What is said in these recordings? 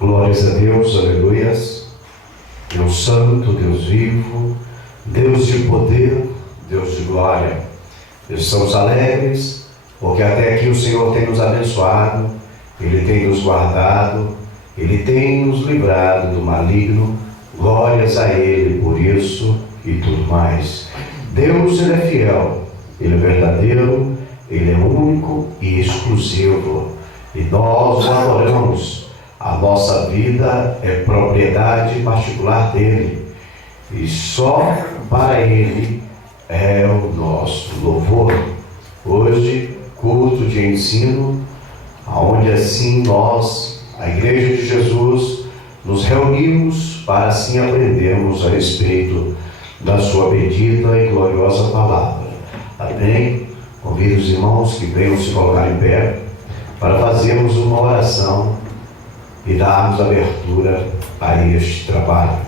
Glórias a Deus, aleluias. Deus santo, Deus vivo, Deus de poder, Deus de glória. Estamos alegres, porque até aqui o Senhor tem nos abençoado, Ele tem nos guardado, Ele tem nos livrado do maligno. Glórias a Ele por isso e tudo mais. Deus, Ele é fiel, Ele é verdadeiro, Ele é único e exclusivo. E nós o adoramos. A nossa vida é propriedade particular dele, e só para ele é o nosso louvor. Hoje, culto de ensino, onde assim nós, a Igreja de Jesus, nos reunimos para assim aprendermos a respeito da sua bendita e gloriosa palavra. Amém? Convido os irmãos que venham se colocar em pé para fazermos uma oração e darmos abertura a este trabalho.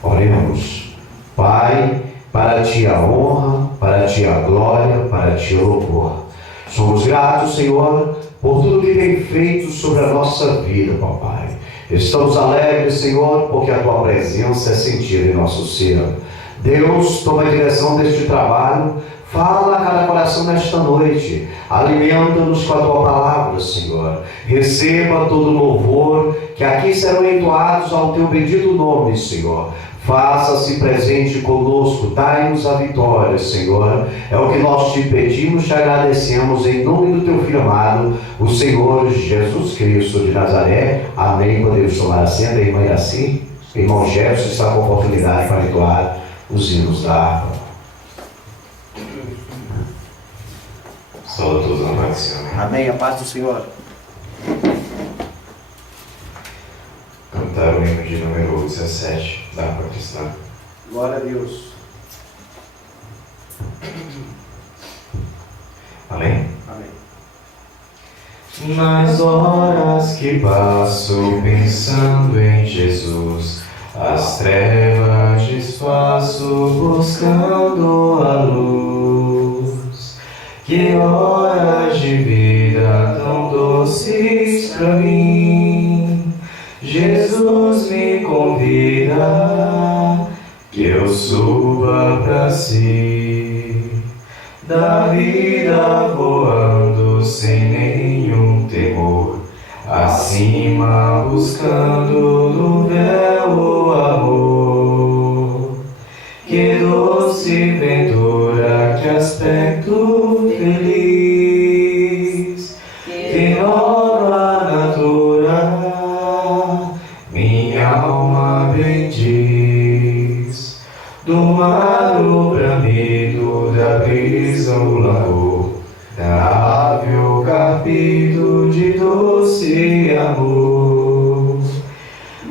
Oremos. Pai, para Ti a honra, para Ti a glória, para Ti o louvor. Somos gratos, Senhor, por tudo que tem feito sobre a nossa vida, papai. Estamos alegres, Senhor, porque a Tua presença é sentida em nosso ser. Deus, toma a direção deste trabalho. Fala a cada coração nesta noite. Alimenta-nos com a Tua palavra, Senhor. Receba todo louvor que aqui serão entoados ao Teu bendito nome, Senhor. Faça-se presente conosco. Dai-nos a vitória, Senhor. É o que nós te pedimos, te agradecemos em nome do Teu Filho amado, o Senhor Jesus Cristo de Nazaré. Amém. Podemos tomar assento, irmã Iraci. Irmão Jefferson está com oportunidade para entoar os hinos da harpa. Saúde a todos na paz do Senhor. Amém. A paz do Senhor. Cantar o hino de número 17 da harpa cristã. Glória a Deus. Amém? Amém. Nas horas que passo pensando em Jesus, as trevas desfaço buscando a luz. Que horas de vida tão doces pra mim, Jesus me convida, que eu suba pra si, da vida voando sem nenhum temor, acima buscando no véu o amor. Que doce ventura, que aspecto feliz, que nova natura, minha alma bendiz. Do mar o bramido, da brisa o langor, da ave o carpido de doce amor.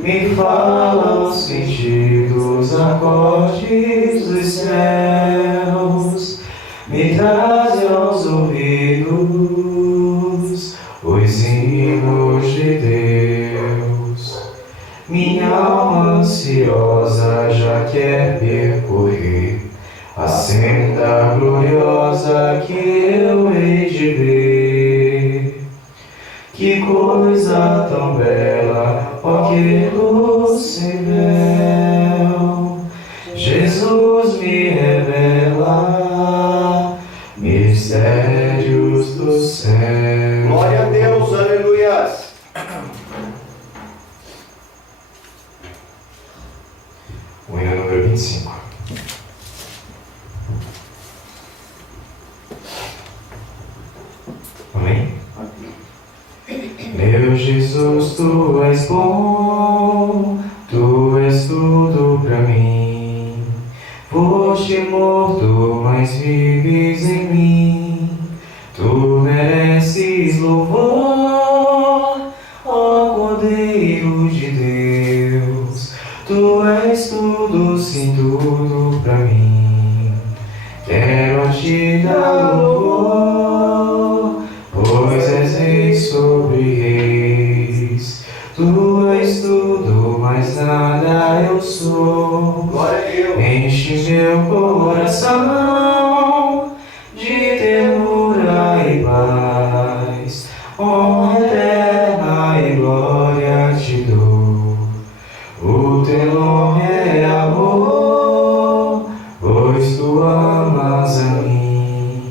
Me falam os sentidos, acordes dos céus, me trazem aos ouvidos os hinos de Deus. Minha alma ansiosa já quer percorrer a senda gloriosa que eu hei de ver. Que coisa tão bela, ó que luz sem véu, Jesus me revela mistérios do céu. Glória a Deus, aleluias. O hino número 25. Amém? Meu Jesus, Tu és bom, Tu és tudo pra mim. Foste morto, mas vives em mim. Tu mereces louvor, ó Tu és tudo, mas nada eu sou. Glória a Deus. Enche meu coração de ternura e paz, honra eterna e glória te dou. O teu nome é amor, pois tu amas a mim,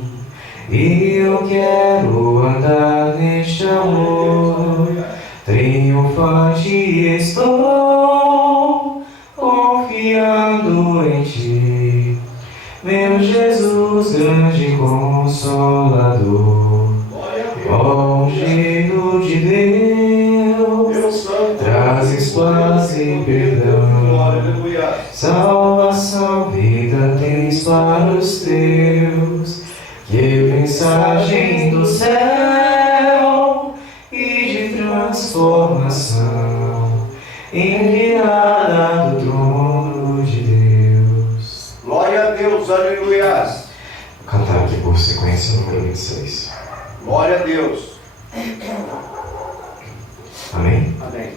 e eu quero andar neste amor. Triunfante estou, confiando em ti, meu Jesus, grande Consolador. Ó ungido de Deus, trazes paz e perdão, Aleluia. salvação, vida tens para os teus. Que mensagem do céu e de transformação, enviada do trono de Deus. Glória a Deus. Aleluia. Vou cantar aqui por sequência, número 26. Glória a Deus. Amém? Amém.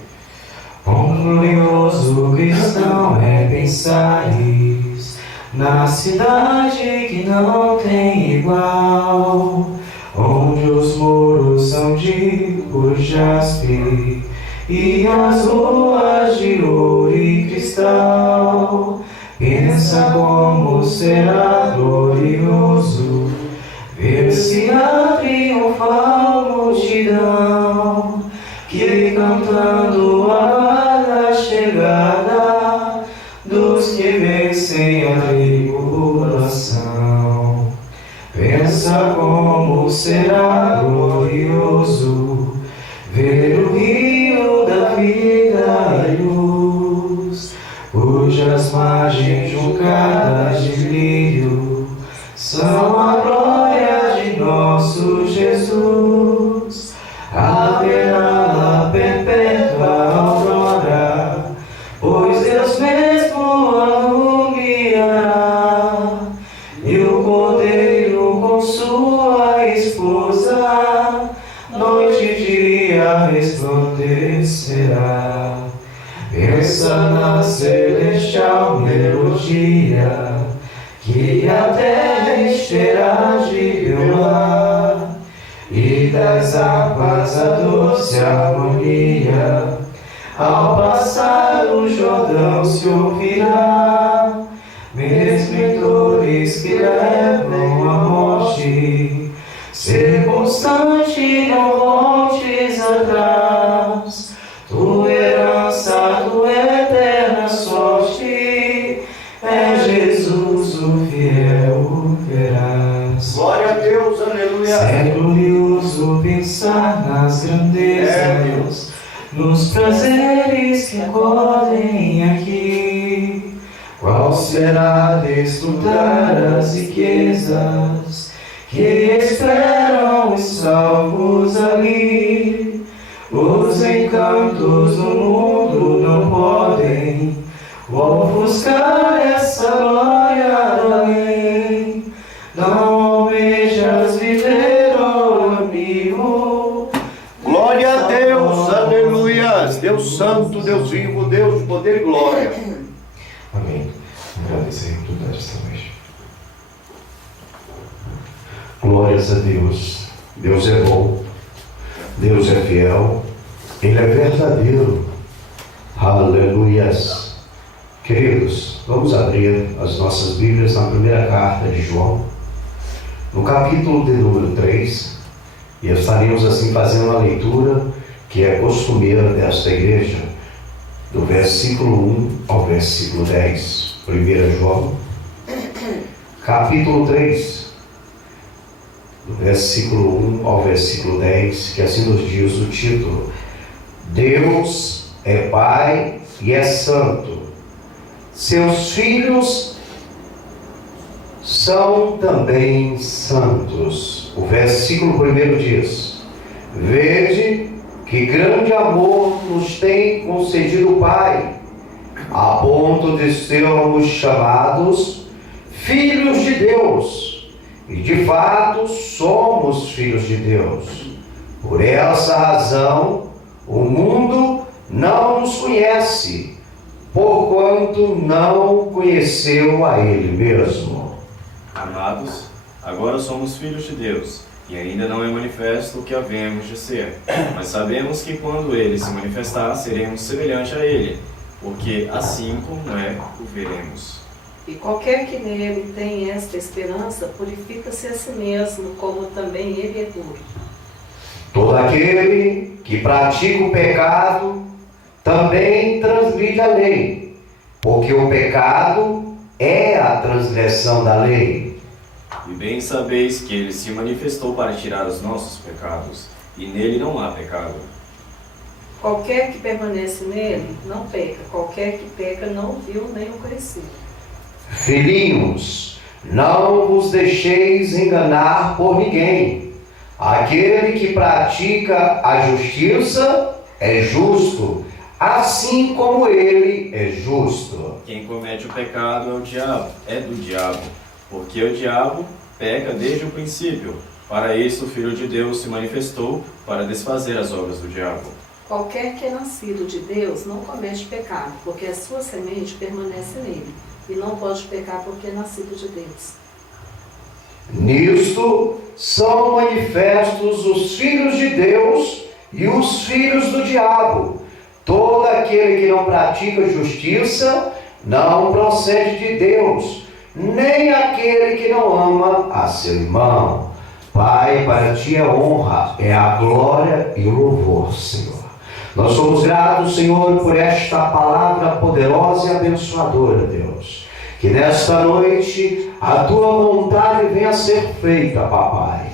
Quão glorioso cristão é pensares na cidade que não tem igual, onde os muros são de puro jaspe e as ruas de ouro e cristal. Pensa como será glorioso ver-se a triunfal multidão, que cantando aguarda a chegada dos que vencem a tribulação. Pensa como será glorioso ver o rio da vida e luz, cujas margens juncadas de lírio são a glória de nosso Jesus. Haverá perpétua aurora, pois Deus mesmo alumiará, e o Cordeiro com sua esposa, noite e dia resplandecerá. Pensa na celestial melodia, que a terra encherá de meu lar, e das harpas a doce harmonia, ao passar o Jordão se ouvirá. Mesmo em dores que levam à morte, ser constante, não voltes atrás. Tua herança, tua eterna sorte, é Jesus o fiel verás. Glória a Deus. Aleluia. É glorioso pensar nas grandezas, nos prazeres que acodem aqui. Qual será desfrutar as riquezas que esperam os salvos ali? Os encantos do mundo não podem ofuscar essa glória do além. Não almejas viver, ó amigo. Glória a Deus. Aleluia. Deus santo, Deus vivo, Deus de poder e glória. Amém. Agradecer por tudo esta noite. Glórias a Deus. Deus é bom, Deus é fiel, Ele é verdadeiro. Aleluias. Queridos, vamos abrir as nossas Bíblias na primeira carta de João, no capítulo de número 3, e estaremos assim fazendo a leitura que é costumeira desta igreja, do versículo 1 ao versículo 10. 1 João, capítulo 3, do versículo 1 ao versículo 10, que assim nos diz o título: Deus é Pai e é Santo. Seus filhos são também santos. O versículo 1 diz: Vede que grande amor nos tem concedido o Pai, a ponto de sermos chamados filhos de Deus. E de fato somos filhos de Deus. Por essa razão, o mundo não nos conhece, porquanto não conheceu a Ele mesmo. Amados, agora somos filhos de Deus, e ainda não é manifesto o que havemos de ser. Mas sabemos que quando Ele se manifestar, seremos semelhantes a Ele, porque assim como é, o veremos. E qualquer que nele tem esta esperança, purifica-se a si mesmo, como também ele é puro. Todo aquele que pratica o pecado também transgride a lei, porque o pecado é a transgressão da lei. E bem sabeis que Ele se manifestou para tirar os nossos pecados, e nele não há pecado. Qualquer que permanece nele, não peca. Qualquer que peca, não o viu nem o conheceu. Filhinhos, não vos deixeis enganar por ninguém. Aquele que pratica a justiça é justo, assim como ele é justo. Quem comete o pecado é do diabo, porque o diabo peca desde o princípio. Para isso o Filho de Deus se manifestou, para desfazer as obras do diabo. Qualquer que é nascido de Deus não comete pecado, porque a sua semente permanece nele. E não pode pecar porque é nascido de Deus. Nisto são manifestos os filhos de Deus e os filhos do diabo. Todo aquele que não pratica justiça não procede de Deus, nem aquele que não ama a seu irmão. Pai, para ti é honra, é a glória e o louvor, Senhor. Nós somos gratos, Senhor, por esta palavra poderosa e abençoadora, Deus. Que nesta noite a tua vontade venha a ser feita, Papai.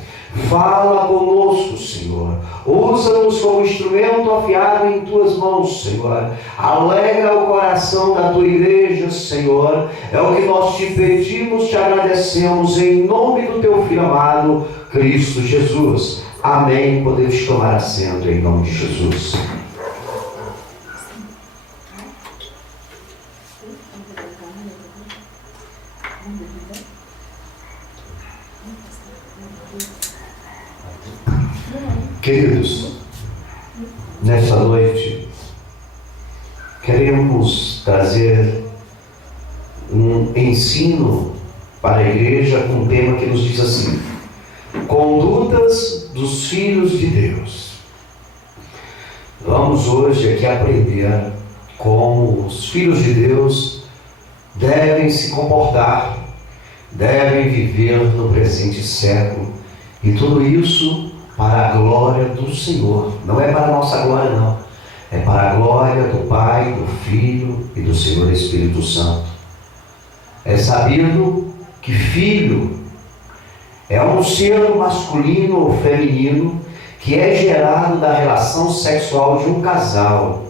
Fala conosco, Senhor. Usa-nos como instrumento afiado em tuas mãos, Senhor. Alegra o coração da tua igreja, Senhor. É o que nós te pedimos, te agradecemos em nome do teu Filho amado, Cristo Jesus. Amém. Podemos tomar assento em nome de Jesus. Queridos, nesta noite queremos trazer um ensino para a igreja com um tema que nos diz assim: condutas dos filhos de Deus. Vamos hoje aqui aprender como os filhos de Deus devem se comportar, devem viver no presente século, e tudo isso para a glória do Senhor. Não é para a nossa glória, não. É para a glória do Pai, do Filho e do Senhor Espírito Santo. É sabido que filho é um ser masculino ou feminino que é gerado da relação sexual de um casal.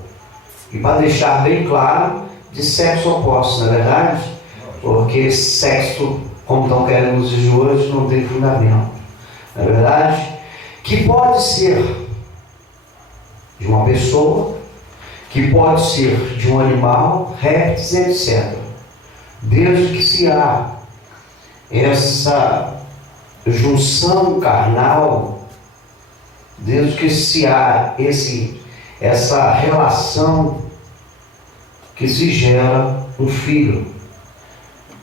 E para deixar bem claro, de sexo oposto, não é verdade? Porque sexo, como estão querendo nos dias de hoje, não tem fundamento. Não é verdade? Que pode ser de uma pessoa, que pode ser de um animal, répteis, etc. Desde que se há essa junção carnal, desde que se há essa relação que se gera um filho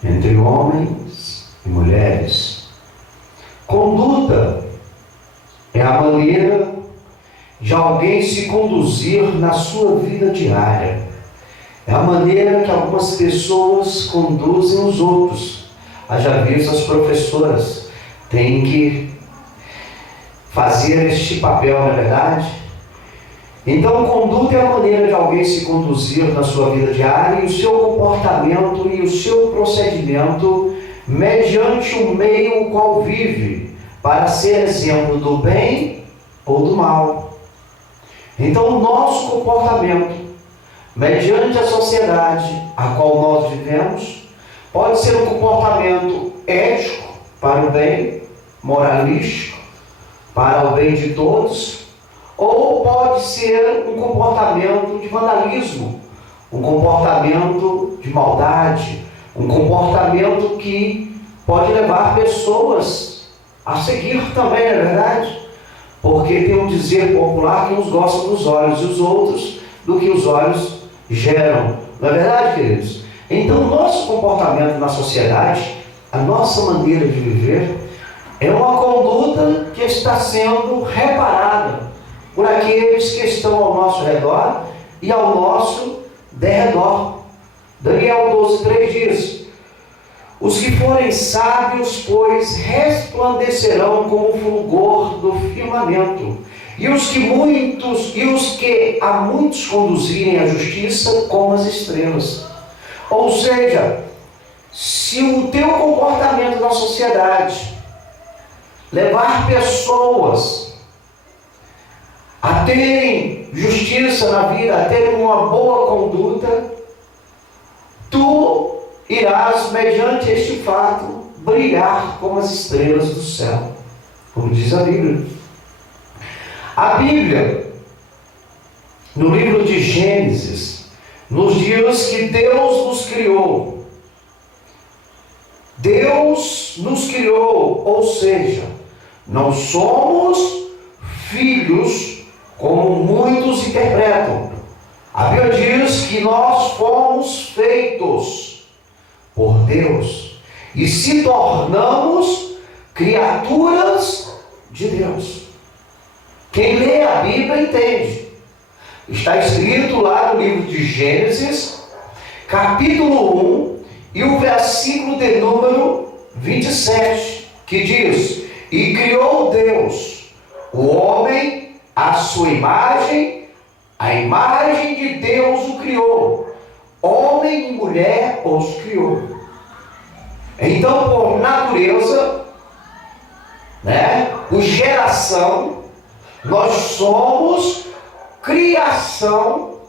entre homens e mulheres. Conduta é a maneira de alguém se conduzir na sua vida diária. É a maneira que algumas pessoas conduzem os outros. Haja visto as professoras têm que fazer este papel, não é verdade? Então, conduta é a maneira de alguém se conduzir na sua vida diária e o seu comportamento e o seu procedimento mediante o meio o qual vive, para ser exemplo do bem ou do mal. Então, o nosso comportamento, mediante a sociedade a qual nós vivemos, pode ser um comportamento ético para o bem, moralístico para o bem de todos, ou pode ser um comportamento de vandalismo, um comportamento de maldade, um comportamento que pode levar pessoas a seguir também, não é verdade? Porque tem um dizer popular que uns gostam dos olhos e os outros do que os olhos geram. Não é verdade, queridos? Então, o nosso comportamento na sociedade, a nossa maneira de viver, é uma conduta que está sendo reparada por aqueles que estão ao nosso redor e ao nosso derredor. Daniel 12:3 diz: os que forem sábios, pois, resplandecerão como o fulgor do firmamento, e os que a muitos conduzirem à justiça como as estrelas. Ou seja, se o teu comportamento na sociedade levar pessoas a terem justiça na vida, a terem uma boa conduta, tu irás, mediante este fato, brilhar como as estrelas do céu, como diz a Bíblia. A Bíblia, no livro de Gênesis, nos diz que Deus nos criou. Deus nos criou, ou seja, não somos filhos como muitos interpretam. A Bíblia diz que nós fomos feitos por Deus e se tornamos criaturas de Deus. Quem lê a Bíblia entende. Está escrito lá no livro de Gênesis, capítulo 1, e o versículo de número 27, que diz: e criou Deus o homem à sua imagem, a imagem de Deus o criou, homem e mulher os criou. Então, por natureza, por geração, nós somos criação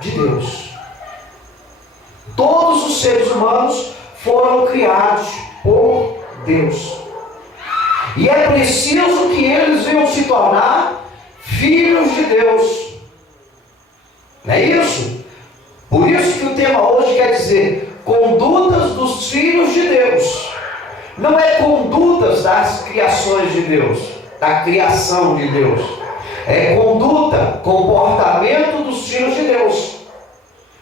de Deus. Todos os seres humanos foram criados por Deus. E é preciso que eles venham se tornar filhos de Deus. Não é isso? Por isso que o tema hoje quer dizer condutas dos filhos de Deus. Não é condutas das criações de Deus, da criação de Deus. É conduta, comportamento dos filhos de Deus.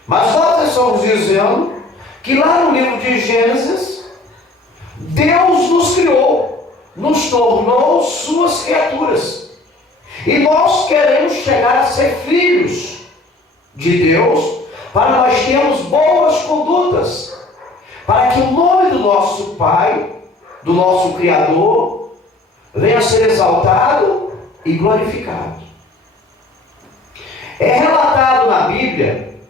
Mas nós estamos dizendo que lá no livro de Gênesis, Deus nos criou, nos tornou suas criaturas. E nós queremos chegar a ser filhos de Deus, para nós termos boas condutas, para que o nome do nosso Pai, do nosso Criador, venha a ser exaltado e glorificado. É relatado na Bíblia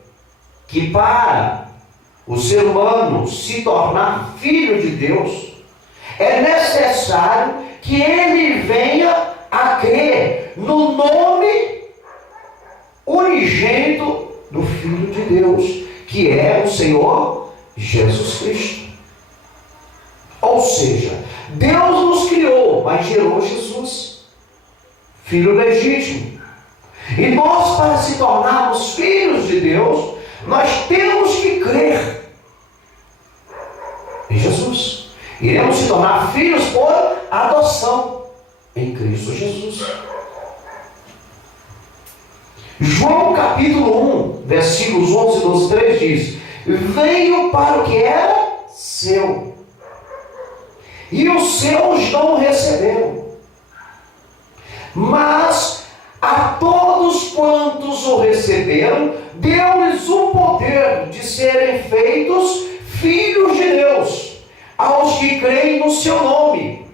que para o ser humano se tornar filho de Deus, é necessário que ele venha a crer no nome unigênito do Filho de Deus, que é o Senhor Jesus Cristo. Ou seja, Deus nos criou, mas gerou Jesus, Filho legítimo. E nós, para se tornarmos filhos de Deus, nós temos que crer em Jesus. Iremos se tornar filhos por adoção em Cristo Jesus. João capítulo 1, versículos 11 e 12, 3 diz: veio para o que era seu, e os seus não o receberam. Mas a todos quantos o receberam, deu-lhes o poder de serem feitos filhos de Deus, aos que creem no seu nome,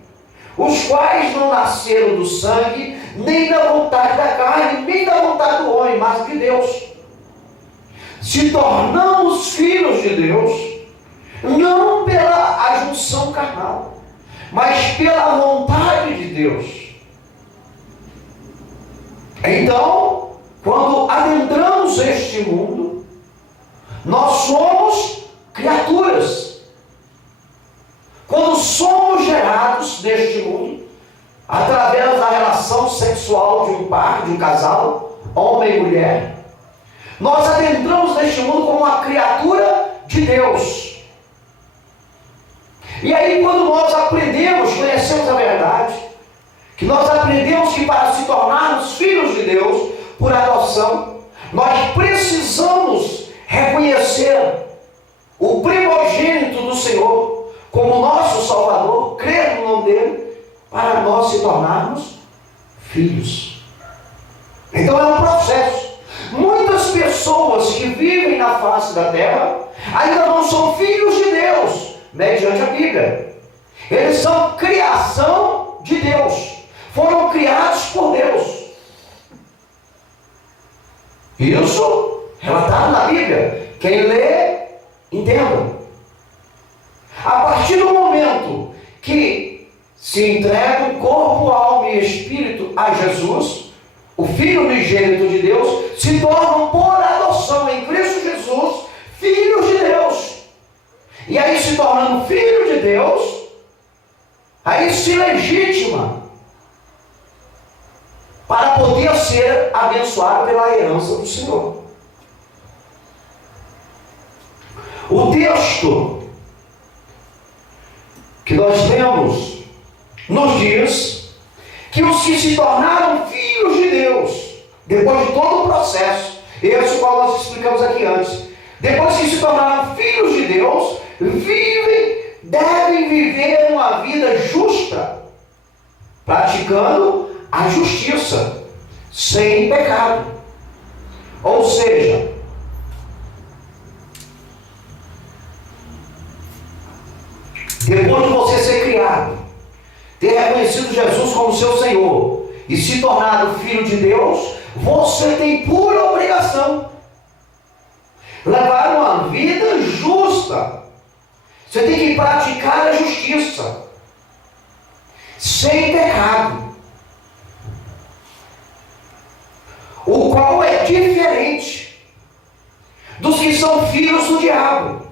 os quais não nasceram do sangue, nem da vontade da carne, nem da vontade do homem, mas de Deus. Se tornamos filhos de Deus, não pela ajunção carnal, mas pela vontade de Deus. Então, quando adentramos este mundo, nós somos criaturas. Quando somos gerados neste mundo, através da relação sexual de um par, de um casal, homem e mulher, nós adentramos neste mundo como uma criatura de Deus. E aí, quando nós aprendemos, conhecemos a verdade, que nós aprendemos que para se tornarmos filhos de Deus, por adoção, salvação, nós precisamos reconhecer o primogênito do Senhor como nosso Salvador, crer no nome dele, para nós se tornarmos filhos. Então é um processo. Muitas pessoas que vivem na face da terra ainda não são filhos de Deus, mediante a Bíblia. Eles são criação de Deus, foram criados por Deus. Isso relatado na Bíblia. Quem lê, entenda. A partir do momento que se entrega o corpo, alma e espírito a Jesus, o Filho unigênito de Deus, se tornam por adoção em Cristo Jesus filhos de Deus. E aí, se tornando filho de Deus, aí se legitima para poder ser abençoado pela herança do Senhor. O texto que nós lemos nos diz que os que se tornaram filhos de Deus, depois de todo o processo, esse qual nós explicamos aqui antes, depois que se tornaram filhos de Deus, devem viver uma vida justa, praticando a justiça, sem pecado. Ou seja, depois de você ser criado, ter reconhecido Jesus como seu Senhor e se tornado filho de Deus, você tem por obrigação levar uma vida justa. Você tem que praticar a justiça, sem pecado, o qual é diferente dos que são filhos do diabo.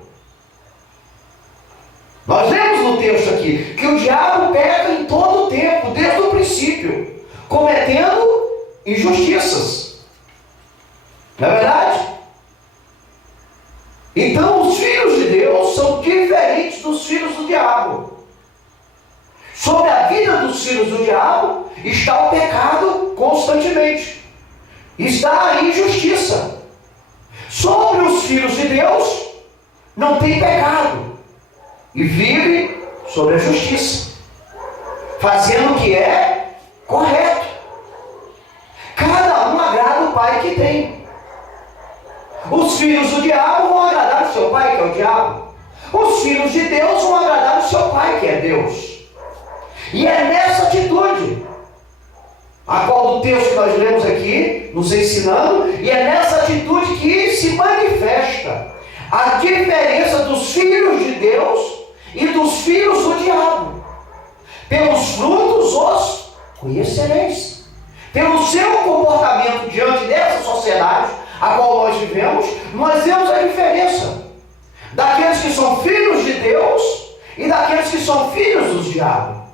Nós lemos no texto aqui que o diabo peca em todo o tempo, desde o princípio, cometendo injustiças. Não é verdade? Então os filhos de Deus são diferentes dos filhos do diabo. Sobre a vida dos filhos do diabo está o pecado constantemente. Está a injustiça. Sobre os filhos de Deus não tem pecado. E vive sobre a justiça, fazendo o que é correto. Cada um agrada o pai que tem. Os filhos do diabo vão agradar o seu pai, que é o diabo. Os filhos de Deus vão agradar o seu pai, que é Deus. E é nessa atitude, a qual o texto que nós lemos aqui, nos ensinando, e é nessa atitude que se manifesta a diferença dos filhos de Deus e dos filhos do diabo. Pelos frutos os conhecereis. Pelo seu comportamento diante dessa sociedade a qual nós vivemos, nós vemos a diferença daqueles que são filhos de Deus e daqueles que são filhos do diabo.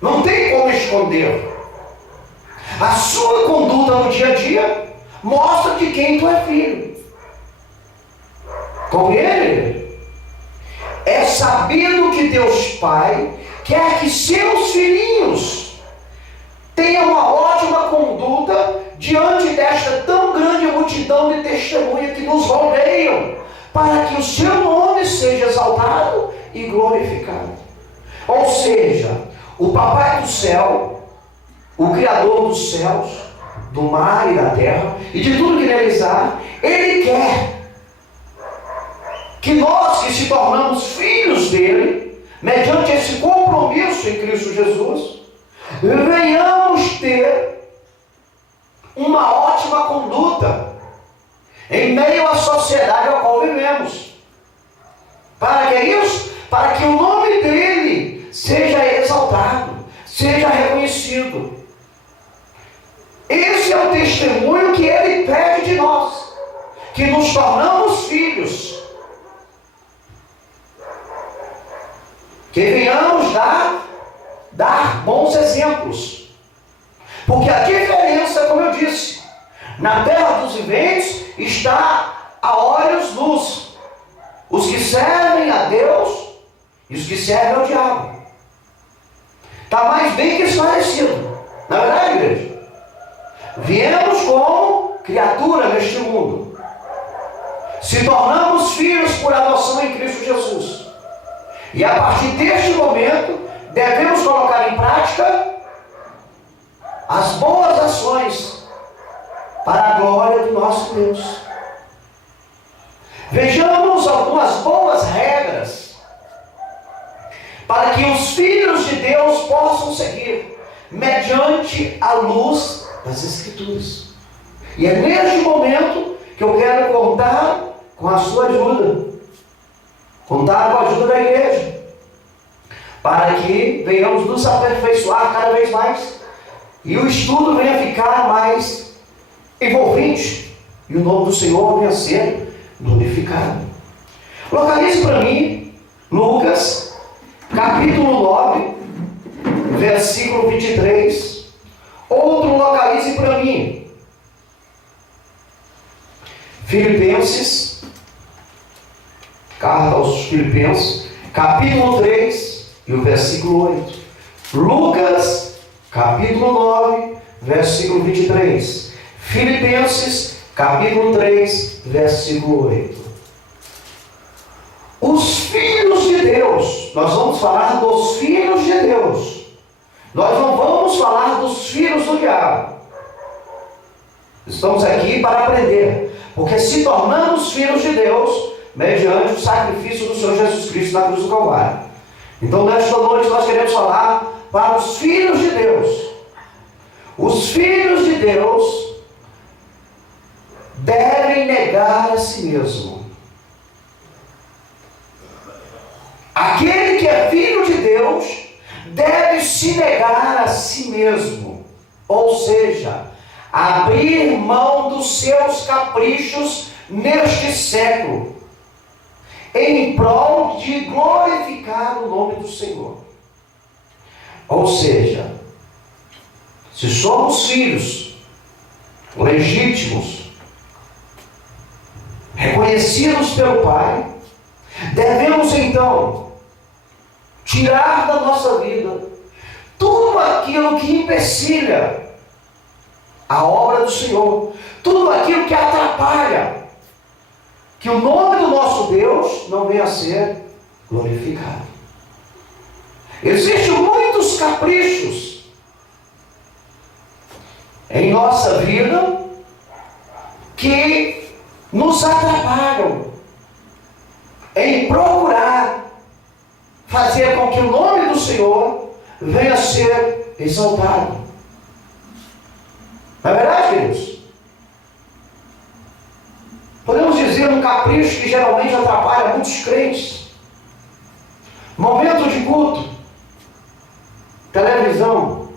Não tem como esconder. A sua conduta no dia a dia mostra de quem tu é filho. Compreende? É sabido que Deus Pai quer que seus filhinhos tenham uma ótima conduta diante desta tão grande multidão de testemunhas que nos rodeiam, para que o seu nome seja exaltado e glorificado. Ou seja, o Papai do céu, o Criador dos céus, do mar e da terra e de tudo que neles há, Ele quer que nós que se tornamos filhos dele, mediante esse compromisso em Cristo Jesus, venhamos ter uma ótima conduta em meio à sociedade a qual vivemos. Para que isso? Para que o nome dele seja exaltado, seja reconhecido. Esse é o testemunho que ele pede de nós, que nos tornamos filhos. Que venhamos dar bons exemplos. Porque a diferença, como eu disse, na terra dos viventes está a olhos nus. Os que servem a Deus e os que servem ao diabo. Está mais bem que esclarecido. Na verdade, igreja? Viemos como criatura neste mundo. Se tornamos filhos por adoção em Cristo Jesus. E a partir deste momento, devemos colocar em prática as boas ações para a glória do nosso Deus. Vejamos algumas boas regras para que os filhos de Deus possam seguir mediante a luz das Escrituras. E é neste momento que eu quero contar com a sua ajuda, contar com a ajuda da igreja, para que venhamos nos aperfeiçoar cada vez mais e o estudo venha ficar mais envolvente e o nome do Senhor venha a ser glorificado. Localize para mim Lucas, capítulo 9, versículo 23. Outro localize para mim Filipenses, carta aos Filipenses, capítulo 3 e o versículo 8. Lucas, capítulo 9, versículo 23. Filipenses, capítulo 3, versículo 8. Os filhos de Deus, nós vamos falar dos filhos de Deus. Nós não vamos falar dos filhos do diabo. Estamos aqui para aprender, porque se tornamos filhos de Deus mediante o sacrifício do Senhor Jesus Cristo na cruz do Calvário. Então, nesta noite, nós queremos falar para os filhos de Deus. Os filhos de Deus devem negar a si mesmo. Aquele que é filho de Deus deve se negar a si mesmo, ou seja, abrir mão dos seus caprichos neste século, em prol de glorificar o nome do Senhor. Ou seja, se somos filhos legítimos, reconhecidos pelo Pai, devemos então tirar da nossa vida tudo aquilo que empecilha a obra do Senhor, tudo aquilo que atrapalha que o nome do nosso Deus não venha a ser glorificado. Existem muitos caprichos em nossa vida que nos atrapalham em procurar fazer com que o nome do Senhor venha a ser exaltado. Não é verdade, queridos? Podemos dizer um capricho que geralmente atrapalha muitos crentes. Momento de culto, televisão,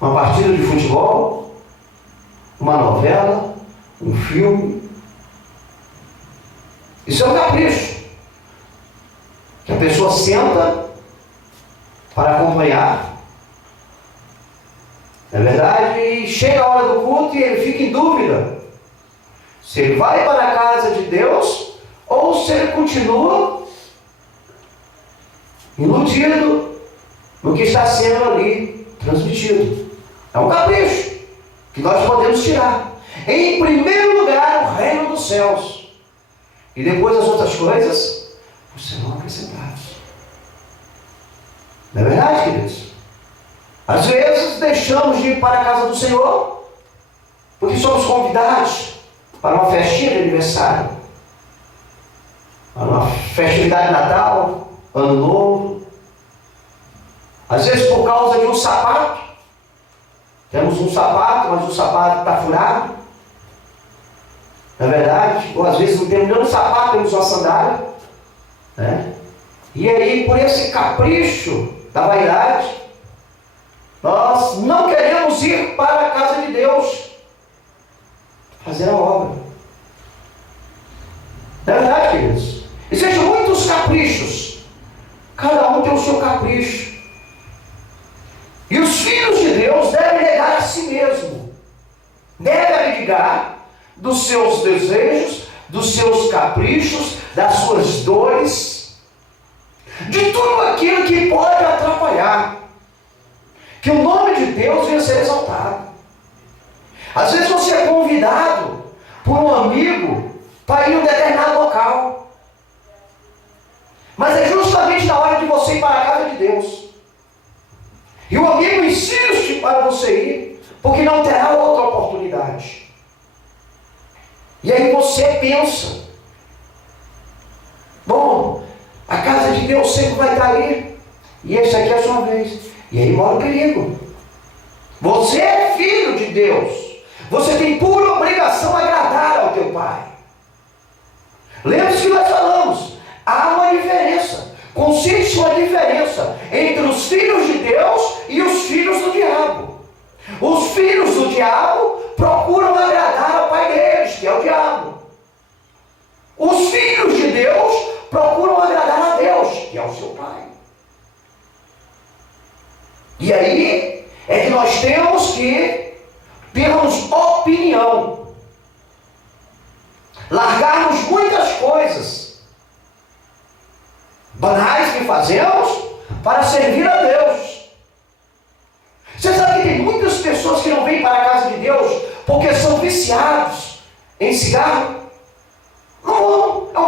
uma partida de futebol, uma novela, um filme. Isso é um capricho que a pessoa senta para acompanhar. É verdade? E chega a hora do culto e ele fica em dúvida se ele vai para a casa de Deus ou se ele continua iludido no que está sendo ali transmitido. É um capricho que nós podemos tirar. Em primeiro lugar, o reino dos céus. E depois as outras coisas serão acrescentadas. Não é verdade, queridos? Às vezes deixamos de ir para a casa do Senhor porque somos convidados para uma festinha de aniversário, para uma festividade de Natal, Ano Novo. Às vezes por causa de um sapato. Temos um sapato, mas o sapato está furado. Não é verdade? Ou às vezes não temos nenhum sapato, temos uma sandália. Né? E aí, por esse capricho da vaidade, nós não queremos ir para a casa de Deus fazer a obra. Não é verdade, queridos? Existem muitos caprichos. Cada um tem o seu capricho. E os filhos de Deus devem negar a si mesmo. Devem abdicar dos seus desejos, dos seus caprichos, das suas dores, de tudo aquilo que pode atrapalhar que o nome de Deus venha a ser exaltado. Às vezes você é convidado por um amigo para ir em um determinado local. Mas é justamente na hora de você ir para a casa de Deus. E o amigo insiste para você ir, porque não terá outra oportunidade. E aí você pensa, bom, a casa de Deus sempre vai estar ali, e esse aqui é a sua vez. E aí mora o perigo. Você é filho de Deus. Você tem pura obrigação de agradar ao teu Pai. Lembre-se que nós falamos, há uma diferença. Consiste uma diferença entre os filhos de Deus e os filhos do diabo. Os filhos do diabo procuram agradar ao pai deles, que é o diabo. Os filhos de Deus procuram agradar a Deus, que é o seu Pai. E aí é que nós temos que termos opinião, largarmos muitas coisas banais que fazemos para servir a Deus. Você sabe que tem muitas pessoas que não vêm para a casa de Deus porque são viciados em cigarro? Não, é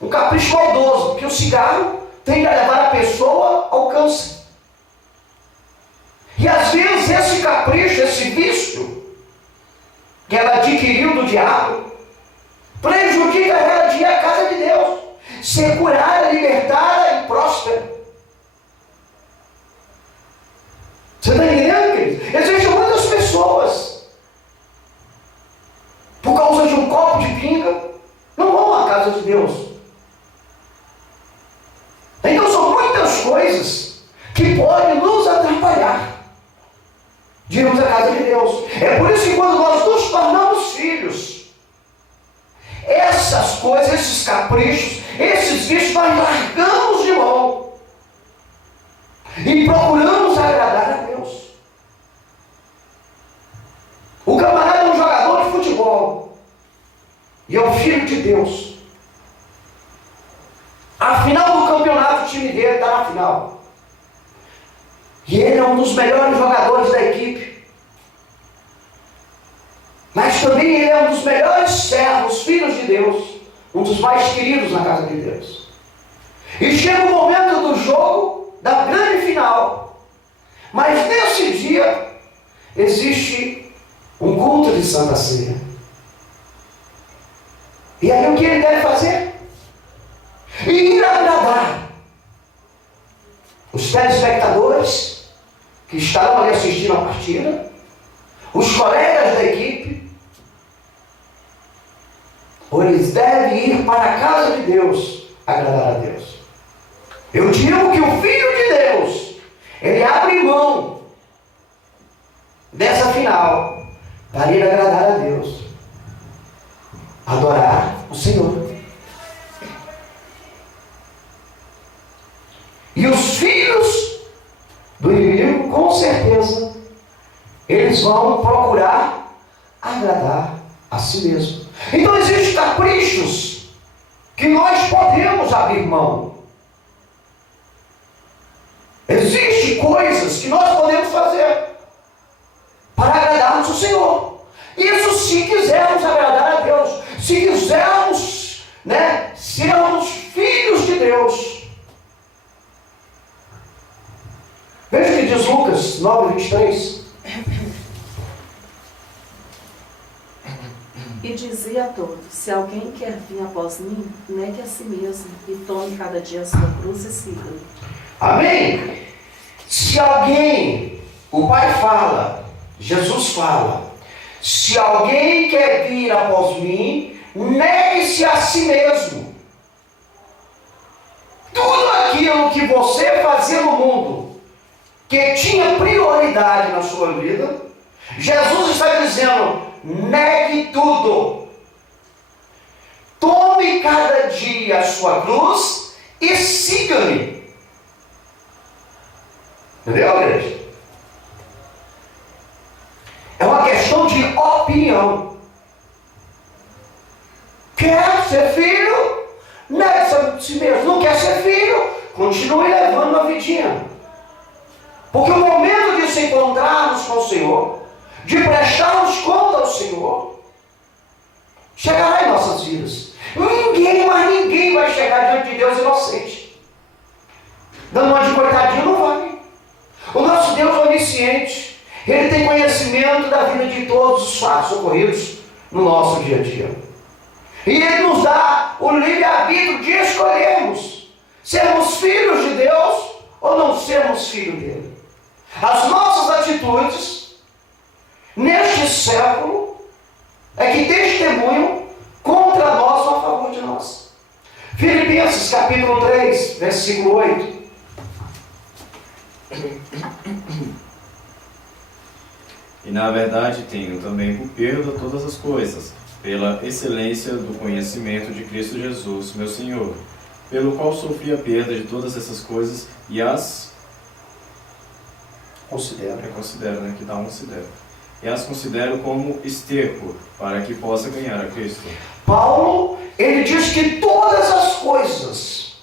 um capricho maldoso, porque o cigarro tende a levar a pessoa ao câncer. E às vezes esse capricho, esse vício que ela adquiriu do diabo, prejudica ela de ir à casa de Deus, ser curada, libertada e próspera. Você está entendendo, querido? Existem muitas pessoas, por causa de um copo de pinga, não vão à casa de Deus. Então são muitas coisas que podem nos atrapalhar de irmos à casa de Deus. É por isso que quando nós nos tornamos filhos, essas coisas, esses caprichos, esses vícios, nós largamos de mão e procuramos agradar a Deus. O camarada é um jogador de futebol e é um filho de Deus. A final do campeonato, o time dele está na final. E ele é um dos melhores jogadores da equipe. Mas também ele é um dos melhores servos, filhos de Deus. Um dos mais queridos na casa de Deus. E chega o momento do jogo, da grande final. Mas nesse dia, existe um culto de Santa Ceia. E aí o que ele deve fazer? Ir agradar os telespectadores que estarão ali assistindo a partida, os colegas da equipe, ou eles devem ir para a casa de Deus agradar a Deus. Eu digo que o Filho de Deus, ele abre mão dessa final para ir agradar a Deus, adorar o Senhor. E os filhos do inimigo, com certeza, eles vão procurar agradar a si mesmo. Então existem caprichos que nós podemos abrir mão. Existem coisas que nós podemos fazer para agradarmos o Senhor. Isso se quisermos agradar a Deus, se quisermos, sermos filhos de Deus. Veja o que diz Lucas 9:23. E dizia a todos: se alguém quer vir após mim, negue a si mesmo e tome cada dia a sua cruz e siga-me. Amém? Se alguém, o Pai fala, Jesus fala, se alguém quer vir após mim, negue-se a si mesmo. Tudo aquilo que você fazia no mundo, que tinha prioridade na sua vida, Jesus está dizendo: negue tudo. Tome cada dia a sua cruz e siga-me. Entendeu, igreja? É uma questão de opinião. Quer ser filho? Negue-se a si mesmo. Não quer ser filho? Continue levando a vidinha. Porque o momento de se encontrarmos com o Senhor, de prestarmos conta ao Senhor, chegará em nossas vidas. Ninguém, mas ninguém vai chegar diante de Deus inocente. Dando uma de coitadinho, não vai. O nosso Deus é onisciente. Ele tem conhecimento da vida de todos os fatos ocorridos no nosso dia a dia. E Ele nos dá o livre-arbítrio de escolhermos sermos filhos de Deus ou não sermos filhos dele. As nossas atitudes neste século é que testemunham contra nós ou a favor de nós. Filipenses capítulo 3, versículo 8. E na verdade tenho também por perda todas as coisas, pela excelência do conhecimento de Cristo Jesus, meu Senhor, pelo qual sofri a perda de todas essas coisas e as considero, né? Que dá um considero. E as considero como esterco, para que possa ganhar a Cristo. Paulo, ele diz que todas as coisas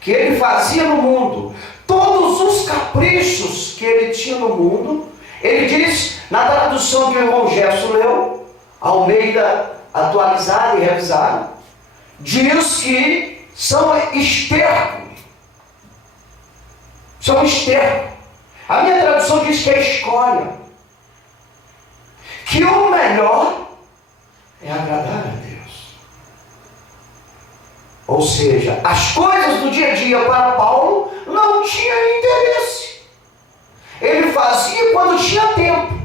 que ele fazia no mundo, todos os caprichos que ele tinha no mundo, ele diz, na tradução que o irmão Gerson leu, Almeida atualizada e revisada, diz que são esterco. São esterco. A minha tradução diz que é escória. Que o melhor é agradar a Deus. Ou seja, as coisas do dia a dia para Paulo não tinham interesse. Ele fazia quando tinha tempo.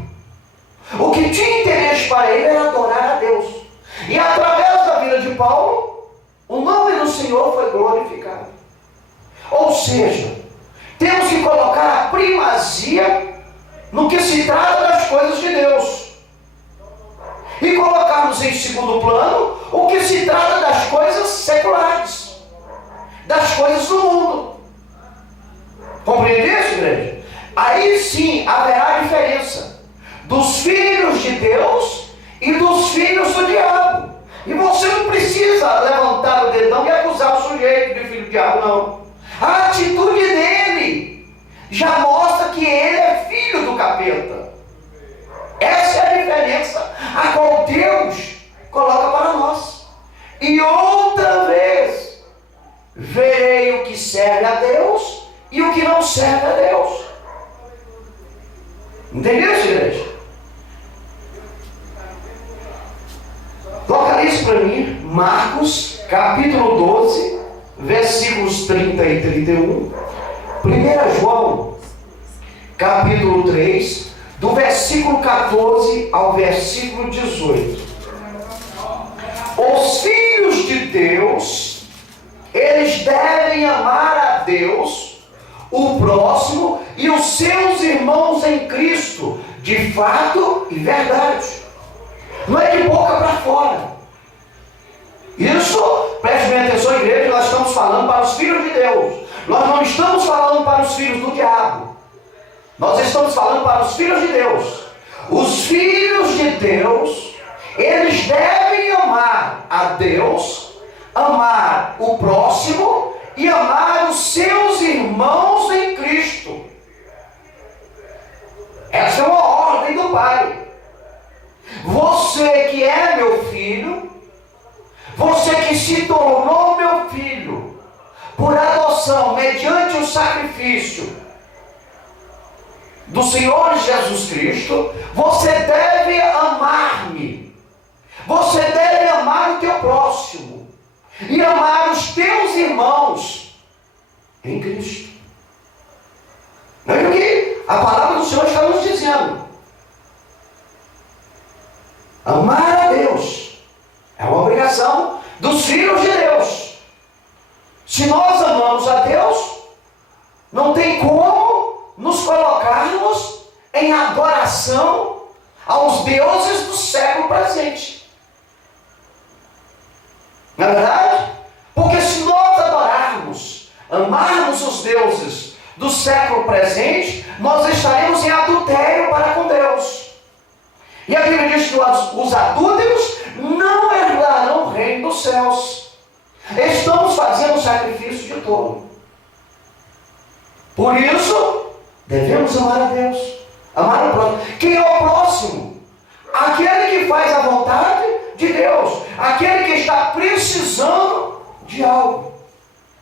O que tinha interesse para ele era adorar a Deus. E através da vida de Paulo, o nome do Senhor foi glorificado. Ou seja, temos que colocar a primazia no que se trata das coisas de Deus. E colocarmos em segundo plano o que se trata das coisas seculares, das coisas do mundo. Compreende isso, igreja? Aí sim haverá diferença dos filhos de Deus e dos filhos do diabo. E você não precisa levantar o dedão e acusar o sujeito de filho do diabo, não. A atitude dele já mostra que ele é filho do capeta. Essa é a diferença a qual Deus coloca para nós. E outra vez verei o que serve a Deus e o que não serve a Deus. Entendeu, igreja? Localize para mim Marcos capítulo 12, versículos 30 e 31. 1 João capítulo 3, do versículo 14 ao versículo 18. Os filhos de Deus, eles devem amar a Deus, o próximo e os seus irmãos em Cristo, de fato e verdade. Não é de boca para fora. Isso, preste bem atenção, igreja, nós estamos falando para os filhos de Deus. Nós não estamos falando para os filhos do diabo. Nós estamos falando para os filhos de Deus. Os filhos de Deus, eles devem amar a Deus, amar o próximo e amar os seus irmãos em Cristo. Essa é uma ordem do Pai. Você que é meu filho, você que se tornou meu filho, por adoção, mediante o sacrifício do Senhor Jesus Cristo, você deve amar-me. Você deve amar o teu próximo e amar os teus irmãos em Cristo. Não é o que a palavra do Senhor está nos dizendo. Amar a Deus é uma obrigação dos filhos de Deus. Se nós amamos a Deus, não tem como nos colocarmos em adoração aos deuses do século presente. Não é verdade? Porque se nós adorarmos, amarmos os deuses do século presente, nós estaremos em adultério para com Deus. E a Bíblia diz que os adúlteros não herdarão o reino dos céus. Estamos fazendo sacrifício de tolo. Por isso, devemos amar a Deus. Amar o próximo. Quem é o próximo? Aquele que faz a vontade de Deus. Aquele que está precisando de algo.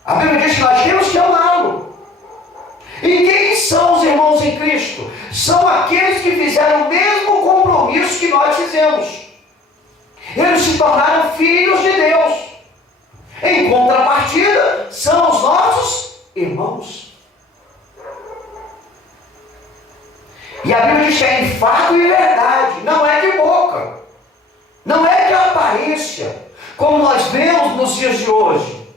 A Bíblia diz que nós temos que amá-lo. E quem são os irmãos em Cristo? São aqueles que fizeram o mesmo compromisso que nós fizemos. Eles se tornaram filhos de Deus. Em contrapartida, são os nossos irmãos. E a Bíblia diz que é em fato e verdade, não é de boca, não é de aparência, como nós vemos nos dias de hoje.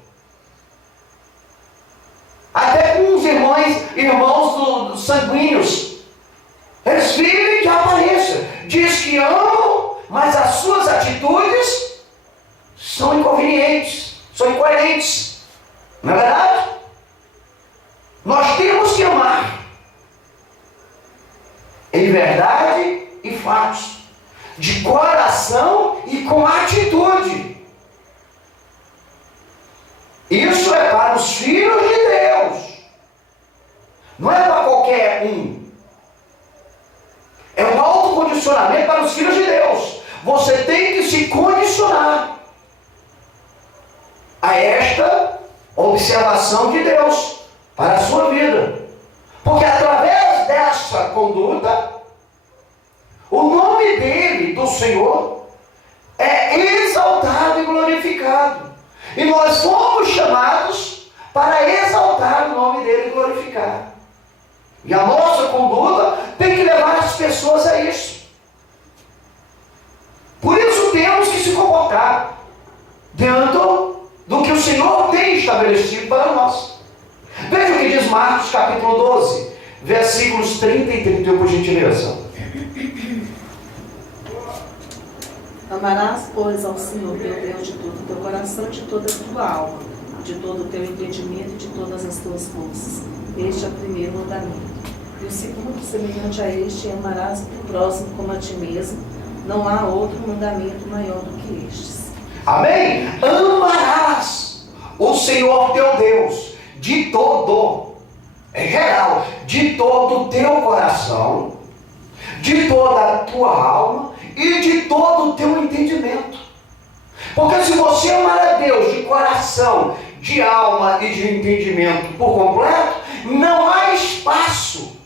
Até com os irmãos dos sanguíneos, eles vivem de aparência, diz que amam, mas as suas atitudes são inconvenientes, são incoerentes. Não é verdade? Nós temos que amar em verdade e fatos, de coração e com atitude. Isso é para os filhos de Deus, não é para qualquer um. É um autocondicionamento para os filhos de Deus. Você tem que se condicionar a esta observação de Deus para a sua vida. Porque através dessa conduta, o nome dele, do Senhor, é exaltado e glorificado. E nós fomos chamados para exaltar o nome dele e glorificar. E a nossa conduta tem que levar as pessoas a isso. Por isso temos que se comportar dentro do que o Senhor tem estabelecido para nós. Veja o que diz Marcos capítulo 12, versículos 30 e 31, por gentileza. Amarás, pois, ao Senhor teu Deus de todo o teu coração, de toda a tua alma, de todo o teu entendimento e de todas as tuas forças. Este é o primeiro mandamento. E o segundo, semelhante a este, amarás o teu próximo como a ti mesmo. Não há outro mandamento maior do que estes. Amém? Amarás o Senhor teu Deus de todo, em geral, de todo o teu coração, de toda a tua alma e de todo o teu entendimento. Porque se você amar a Deus de coração, de alma e de entendimento por completo, não há espaço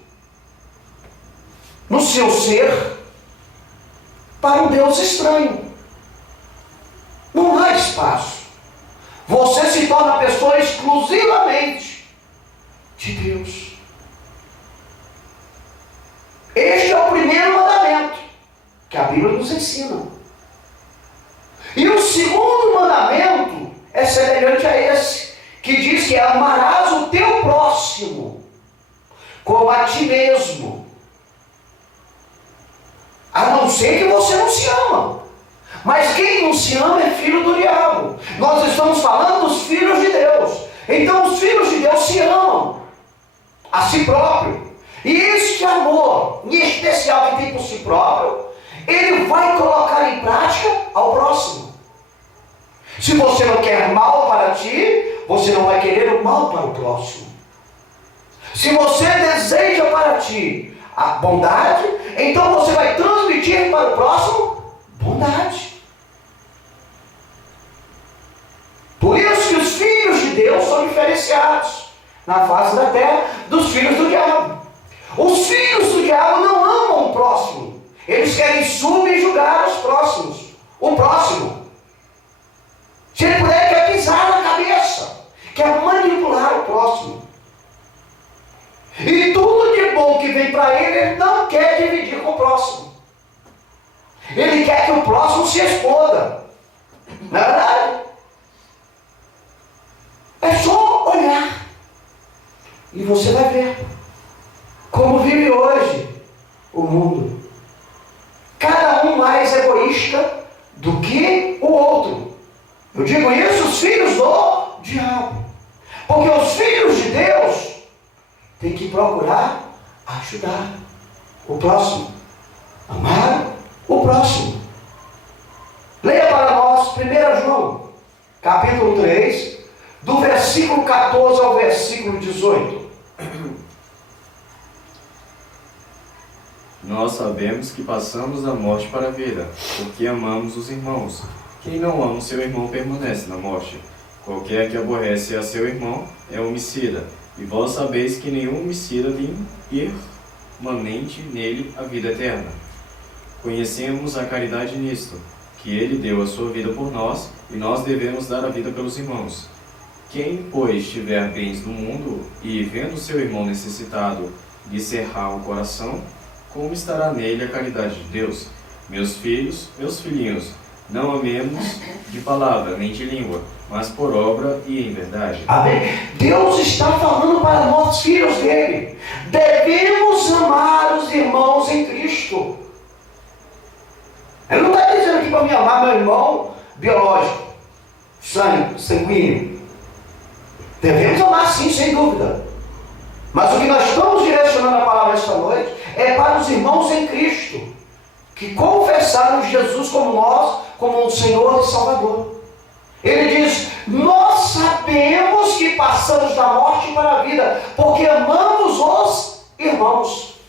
no seu ser para um Deus estranho. Não há espaço. Você se torna pessoa exclusivamente de Deus. Este é o primeiro mandamento que a Bíblia nos ensina. E o segundo mandamento é semelhante a esse, que diz que amarás o teu próximo como a ti mesmo. A não ser que você não se ama. Mas quem não se ama é filho do diabo. Nós estamos falando dos filhos de Deus. Então os filhos de Deus se amam a si próprio. E este amor, em especial que tem por si próprio, ele vai colocar em prática ao próximo. Se você não quer mal para ti, você não vai querer o mal para o próximo. Se você deseja para ti a bondade, então você vai transmitir para o próximo bondade. Por isso que os filhos de Deus são diferenciados na face da terra dos filhos do diabo. Os filhos do diabo não amam o próximo. Eles querem subjugar os próximos. O próximo. Se ele puder, quer pisar na cabeça. Quer manipular o próximo. E tudo de bom que vem para ele, ele não quer dividir com o próximo. Ele quer que o próximo se exploda. Não é verdade? É só olhar. E você vai ver como vive hoje o mundo. Cada um mais egoísta do que o outro. Eu digo isso, os filhos do diabo. Porque os filhos de Deus têm que procurar ajudar o próximo. Amar o próximo. Leia para nós 1 João, capítulo 3, do versículo 14 ao versículo 18. sabemos que passamos da morte para a vida, porque amamos os irmãos. Quem não ama o seu irmão permanece na morte. Qualquer que aborrece a seu irmão é homicida. E vós sabeis que nenhum homicida tem permanente nele a vida eterna. Conhecemos a caridade nisto, que ele deu a sua vida por nós, e nós devemos dar a vida pelos irmãos. Quem, pois, tiver bens no mundo, e vendo seu irmão necessitado, lhe cerrar o coração, como estará nele a caridade de Deus? Meus filhos, meus filhinhos, não amemos de palavra nem de língua, mas por obra e em verdade. Amém? Deus está falando para nós, filhos dele. Devemos amar os irmãos em Cristo. Ele não está dizendo aqui para mim amar meu irmão biológico, sanguíneo. Devemos amar sim, sem dúvida. Mas o que nós estamos direcionando a palavra esta noite é para os irmãos em Cristo, que confessaram Jesus como um Senhor e Salvador. Ele diz: nós sabemos que passamos da morte para a vida, porque amamos os irmãos.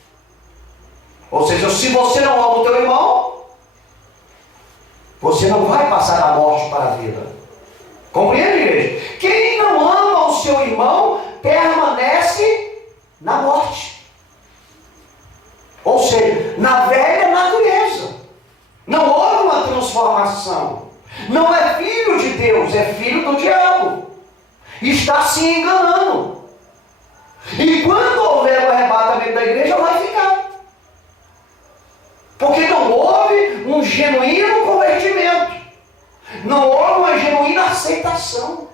Ou seja, se você não ama o teu irmão, você não vai passar da morte para a vida. Compreende, igreja? Quem não ama o seu irmão permanece na morte. Ou seja, na velha natureza. Não houve uma transformação. Não é filho de Deus, é filho do diabo. Está se enganando. E quando houver o arrebatamento da igreja, vai ficar. Porque não houve um genuíno convertimento. Não houve uma genuína aceitação.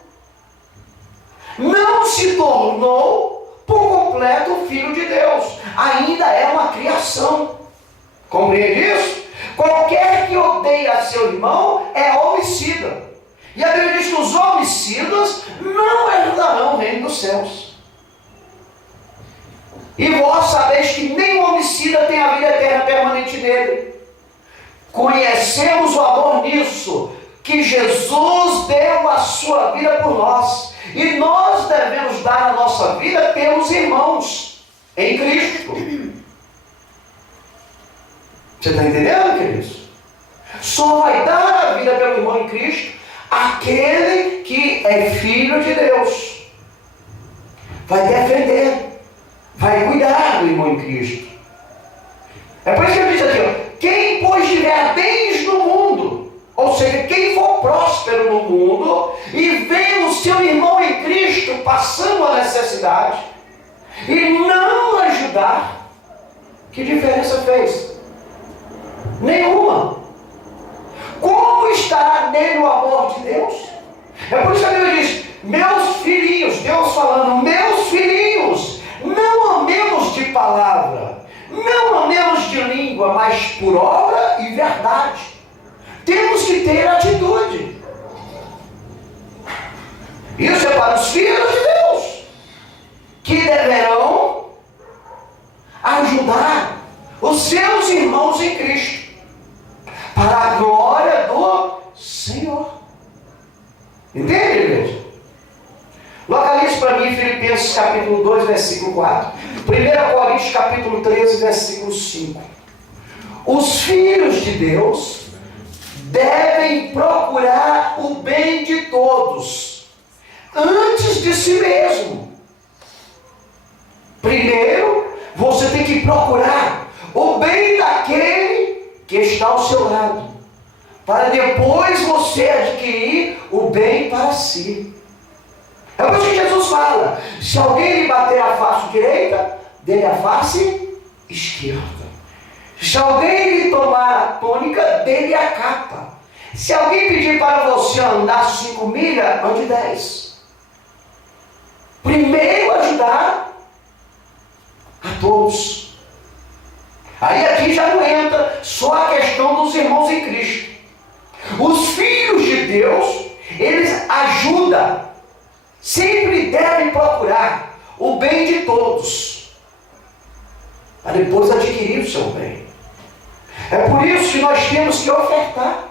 Não se tornou por completo filho de Deus. Ainda é uma criação. Compreende isso? Qualquer que odeia seu irmão é homicida. E a Bíblia diz que os homicidas não herdarão o reino dos céus. E vós sabeis que nem o homicida tem a vida eterna permanente nele. Conhecemos o amor nisso, que Jesus deu a sua vida por nós. E nós devemos dar a nossa vida pelos irmãos em Cristo. Você está entendendo, queridos? Só vai dar a vida pelo irmão em Cristo aquele que é filho de Deus. Vai defender, vai cuidar do irmão em Cristo. É por isso que ele diz aqui, ó, quem pois tiver bens no mundo, ou seja, quem for próspero no mundo e vê o seu irmão em Cristo passando a necessidade e não ajudar, que diferença fez? Nenhuma. Como estará nele o amor de Deus? É por isso que a Bíblia diz: meus filhinhos, Deus falando, meus filhinhos, não amemos de palavra, não amemos de língua, mas por obra e verdade. Temos que ter atitude. Isso é para os filhos de Deus, que deverão ajudar os seus irmãos em Cristo, para a glória do Senhor. Entende, igreja? Localize para mim Filipenses capítulo 2, versículo 4. 1 Coríntios capítulo 13, versículo 5. Os filhos de Deus devem procurar o bem de todos, antes de si mesmo. Primeiro, você tem que procurar o bem daquele que está ao seu lado, para depois você adquirir o bem para si. É por isso que Jesus fala: se alguém lhe bater a face direita, dê-lhe a face esquerda. Se alguém lhe tomar a túnica, dê-lhe a capa. Se alguém pedir para você andar 5 milhas, ande 10. Primeiro ajudar a todos. Aí aqui já não entra só a questão dos irmãos em Cristo. Os filhos de Deus, eles ajudam, sempre devem procurar o bem de todos, para depois adquirir o seu bem. É por isso que nós temos que ofertar.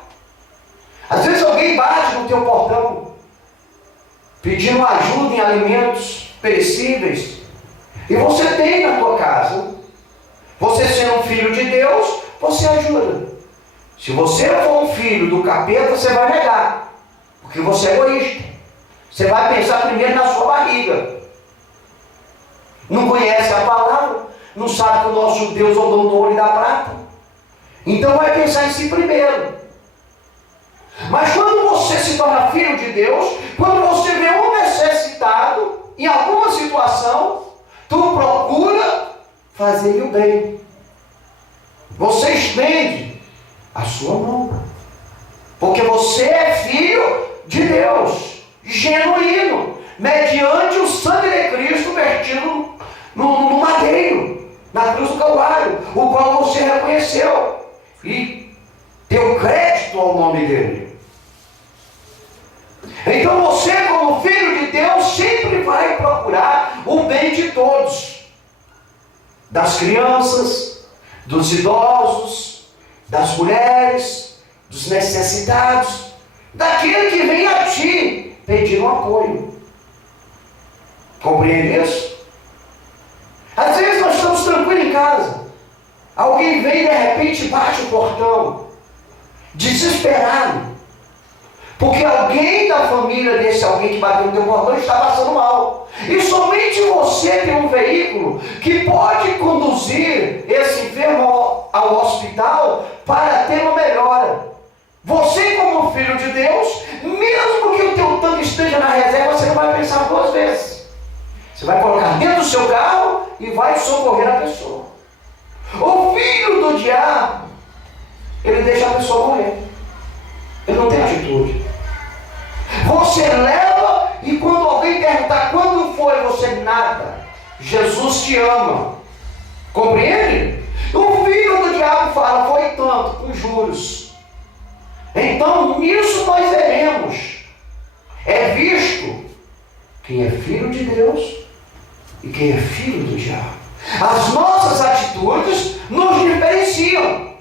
Às vezes alguém bate no teu portão, pedindo ajuda em alimentos perecíveis, e você tem na tua casa. Você sendo um filho de Deus, você ajuda. Se você for um filho do capeta, você vai negar. Porque você é egoísta. Você vai pensar primeiro na sua barriga. Não conhece a palavra, não sabe que o nosso Deus é o dono do ouro e da prata. Então vai pensar em si primeiro. Mas quando você se torna filho de Deus, quando você vê um necessitado em alguma situação, tu procura fazer-lhe o bem. Você estende a sua mão. Porque você é filho de Deus, genuíno, mediante o sangue de Cristo vertido no madeiro, na cruz do Calvário, o qual você reconheceu e deu crédito ao nome dele. Então você, como filho de Deus, sempre vai procurar o bem de todos, das crianças, dos idosos, das mulheres, dos necessitados, daquele que vem a ti pedir um apoio. Compreende isso? Às vezes nós estamos tranquilos em casa, alguém vem e de repente bate o portão, desesperado, porque alguém da família desse alguém que bateu no teu portão está passando mal. E somente você tem um veículo que pode conduzir esse enfermo ao hospital para ter uma melhora. Você, como filho de Deus, mesmo que o teu tanque esteja na reserva, você não vai pensar duas vezes. Você vai colocar dentro do seu carro e vai socorrer a pessoa. O filho do diabo, ele deixa a pessoa morrer. Ele não tem atitude. Você leva e quando alguém perguntar quando foi, você nada. Jesus te ama. Compreende? O filho do diabo fala, foi tanto, com juros. Então, nisso nós veremos. É visto quem é filho de Deus e quem é filho do diabo. As nossas atitudes nos diferenciam.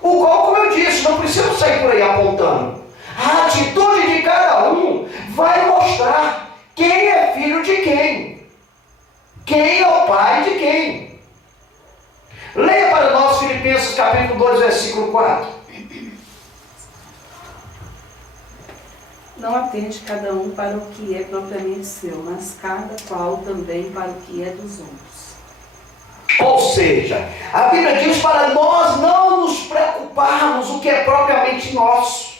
O qual, como eu disse, não precisa sair por aí apontando. A atitude de cada um vai mostrar quem é filho de quem. Quem é o pai de quem. Leia para nós Filipenses capítulo 2, versículo 4. Não atende cada um para o que é propriamente seu, mas cada qual também para o que é dos outros. Ou seja, a Bíblia diz para nós não nos preocuparmos o que é propriamente nosso,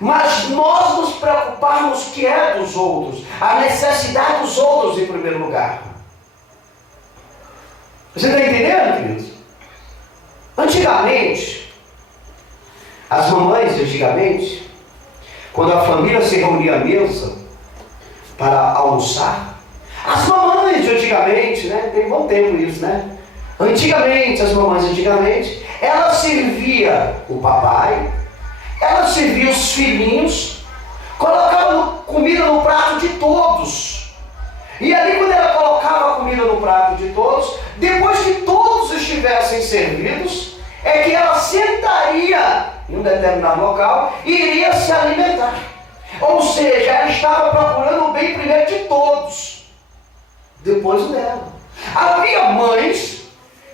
mas nós nos preocuparmos o que é dos outros, a necessidade dos outros em primeiro lugar. Você está entendendo, queridos? Antigamente, as mamães antigamente, quando a família se reunia à mesa para almoçar, as mamães antigamente, né? Tem bom tempo isso, né? Antigamente, as mamães antigamente, elas serviam o papai, elas serviam os filhinhos, colocavam comida no prato de todos. E ali quando ela colocava a comida no prato de todos, depois que todos estivessem servidos, é que ela sentaria em um determinado local e iria se alimentar. Ou seja, ela estava procurando o bem primeiro de todos, depois o dela. Havia mães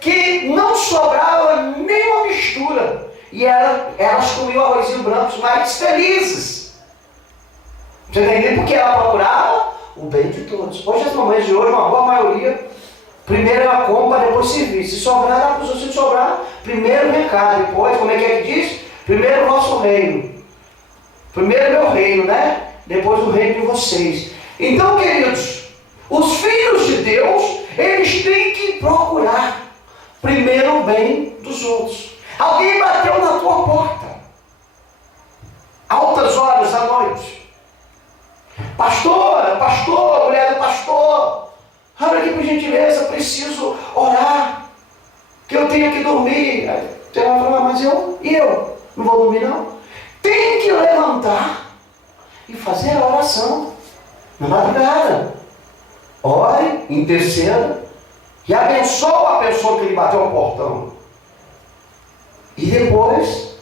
que não sobrava nenhuma mistura e elas comiam arrozinho branco mais felizes. Você entendeu? Porque ela procurava o bem de todos. Hoje as mamães de hoje, uma boa maioria, primeiro ela compra, depois servir. Se sobrar, dá para os outros. Se sobrar, primeiro vem cá, depois, como é que diz? Primeiro o vosso reino. Primeiro meu reino, né? Depois o reino de vocês. Então, queridos, os filhos de Deus, eles têm que procurar primeiro o bem dos outros. Alguém bateu na tua porta, altas horas da noite. Pastora, pastor, mulher do pastor, abre aqui por gentileza, preciso orar, que eu tenho que dormir. Aí você vai falar, mas eu não vou dormir não. Tem que levantar e fazer a oração na madrugada. Ore, interceda e abençoa a pessoa que lhe bateu o portão. E depois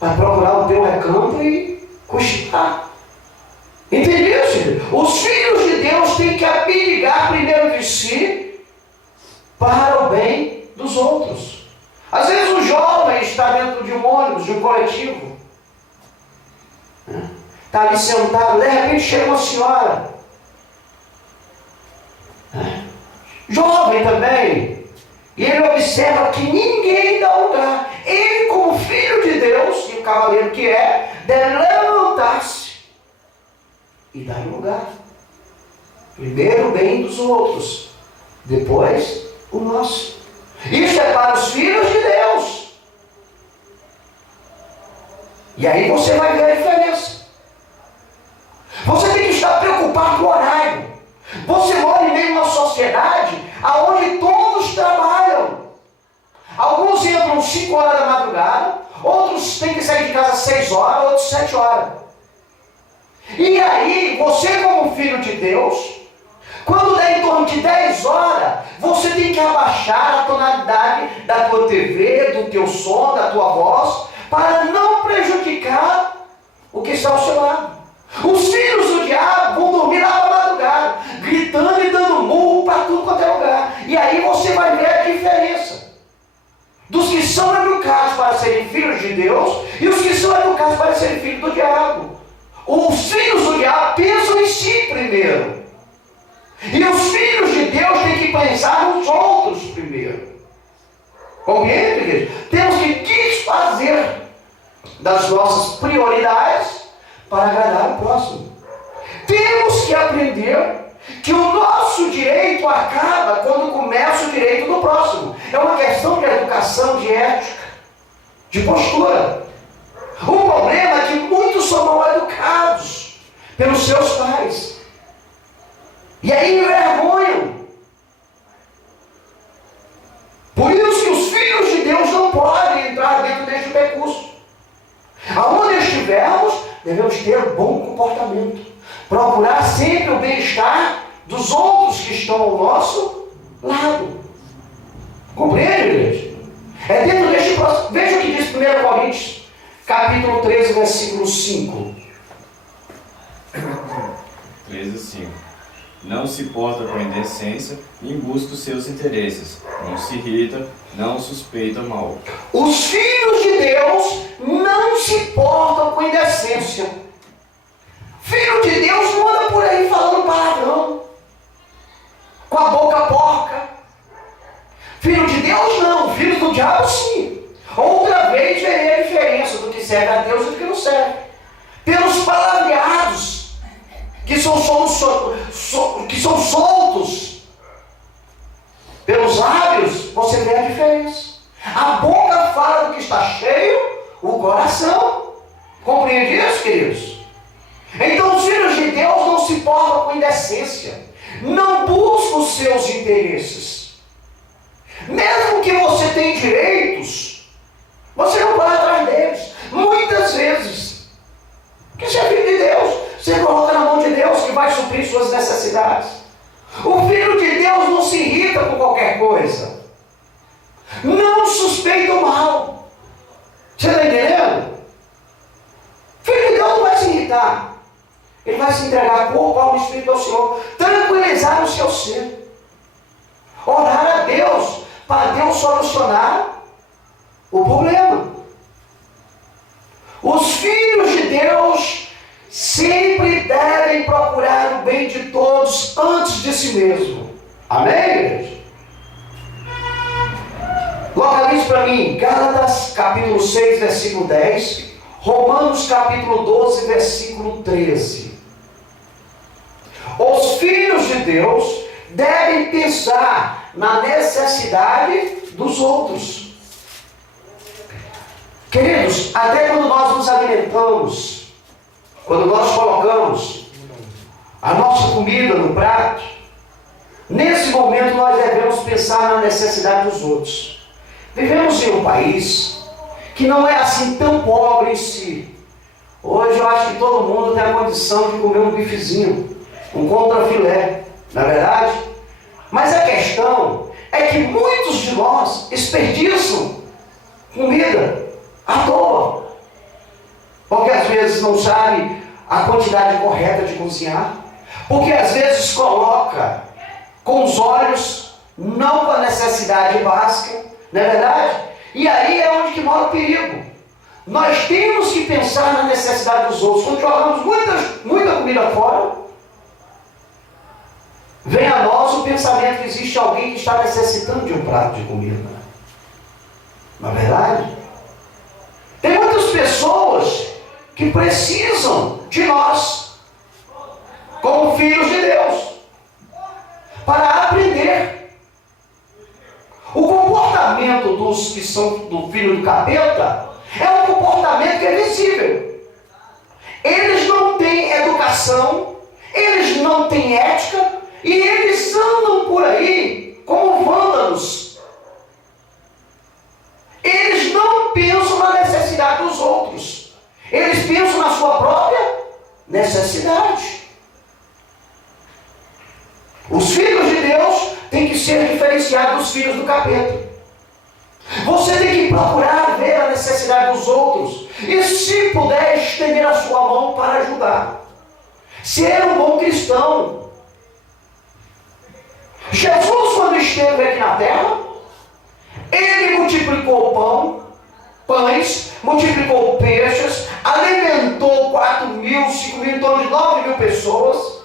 vai procurar o teu recanto e cochilar. Entendeu, filho? Os filhos de Deus têm que abdicar primeiro de si para o bem dos outros. Às vezes o jovem está dentro de um ônibus, de um coletivo, está ali sentado, de repente chega uma senhora, jovem também, e ele observa que ninguém dá lugar. Ele, como filho de Deus, e o cavaleiro que é, deve levantar-se e dar lugar. Primeiro o bem dos outros, depois o nosso. Isso é para os filhos de Deus. E aí você vai ver a diferença. Você tem que estar preocupado com o horário. Você mora em meio a uma sociedade onde todos trabalham. Alguns entram 5 horas da madrugada, outros têm que sair de casa 6 horas, outros 7 horas. E aí, você como filho de Deus, quando der em torno de 10 horas, você tem que abaixar a tonalidade da tua TV, do teu som, da tua voz, para não prejudicar o que está ao seu lado. Os filhos do diabo vão dormir lá na madrugada, gritando e dando murro para tudo quanto é lugar. E aí você vai ver a diferença dos que são educados para serem filhos de Deus e os que são educados para serem filhos do diabo. Os filhos do diabo pensam em si primeiro. E os filhos de Deus têm que pensar nos outros primeiro. Compreende, igreja? Temos que desfazer das nossas prioridades para agradar o próximo. Temos que aprender que o nosso direito acaba quando começa o direito do próximo. É uma questão de educação, de ética, de postura. O problema é que muitos são mal educados pelos seus pais. E aí envergonham. Por isso que os filhos de Deus não podem entrar dentro deste percurso. Aonde estivermos, devemos ter bom comportamento. Procurar sempre o bem-estar dos outros que estão ao nosso lado. Compreende, igreja? É dentro deste próximo. Veja o que diz 1 Coríntios, capítulo 13, versículo 5. 13:5. Não se porta com indecência, nem busca os seus interesses. Não se irrita, não suspeita mal. Os filhos de Deus não se portam com indecência. Filho de Deus não anda por aí falando palavrão, com a boca porca. Filho de Deus não, filho do diabo sim. Outra vez verei a diferença do que serve a Deus e do que não serve. Pelos palavreados que são soltos pelos lábios, você vê a diferença. A boca fala do que está cheio, o coração. Compreende isso, queridos? Então os filhos de Deus não se portam com indecência, não buscam os seus interesses. Mesmo que você tenha direitos, você não vai atrás deles. Muitas vezes, porque você é filho de Deus, você coloca na mão de Deus que vai suprir suas necessidades. O filho de Deus não se irrita com qualquer coisa, não suspeita o mal. Você está entendendo? O filho de Deus não vai se irritar. Ele vai se entregar corpo, alma e espírito ao Senhor, tranquilizar o seu ser, orar a Deus, para Deus solucionar o problema. Os filhos de Deus sempre devem procurar o bem de todos antes de si mesmo. Amém, igreja? Localize para mim Gálatas capítulo 6, versículo 10, Romanos capítulo 12, versículo 13. Os filhos de Deus devem pensar na necessidade dos outros. Queridos, até quando nós nos alimentamos, quando nós colocamos a nossa comida no prato, nesse momento nós devemos pensar na necessidade dos outros. Vivemos em um país que não é assim tão pobre em si. Hoje eu acho que todo mundo tem a condição de comer um bifezinho, um contrafilé, não é verdade? Mas a questão é que muitos de nós desperdiçam comida à toa, porque às vezes não sabe a quantidade correta de cozinhar, porque às vezes coloca com os olhos não com a necessidade básica, não é verdade? E aí é onde que mora o perigo. Nós temos que pensar na necessidade dos outros. Quando jogamos muita comida fora, vem a nós o pensamento que existe alguém que está necessitando de um prato de comida. Não é verdade? Tem muitas pessoas que precisam de nós, como filhos de Deus, para aprender. O comportamento dos que são do filho do capeta é um comportamento que é visível. Eles não têm educação, eles não têm ética, e eles andam por aí como vândalos. Eles não pensam na necessidade dos outros. Eles pensam na sua própria necessidade. Os filhos de Deus têm que ser diferenciados dos filhos do capeta. Você tem que procurar ver a necessidade dos outros e, se puder, estender a sua mão para ajudar. Ser um bom cristão. Jesus, quando esteve aqui na terra, ele multiplicou pães, multiplicou peixes, alimentou 4.000, 5.000, em torno de 9.000 pessoas,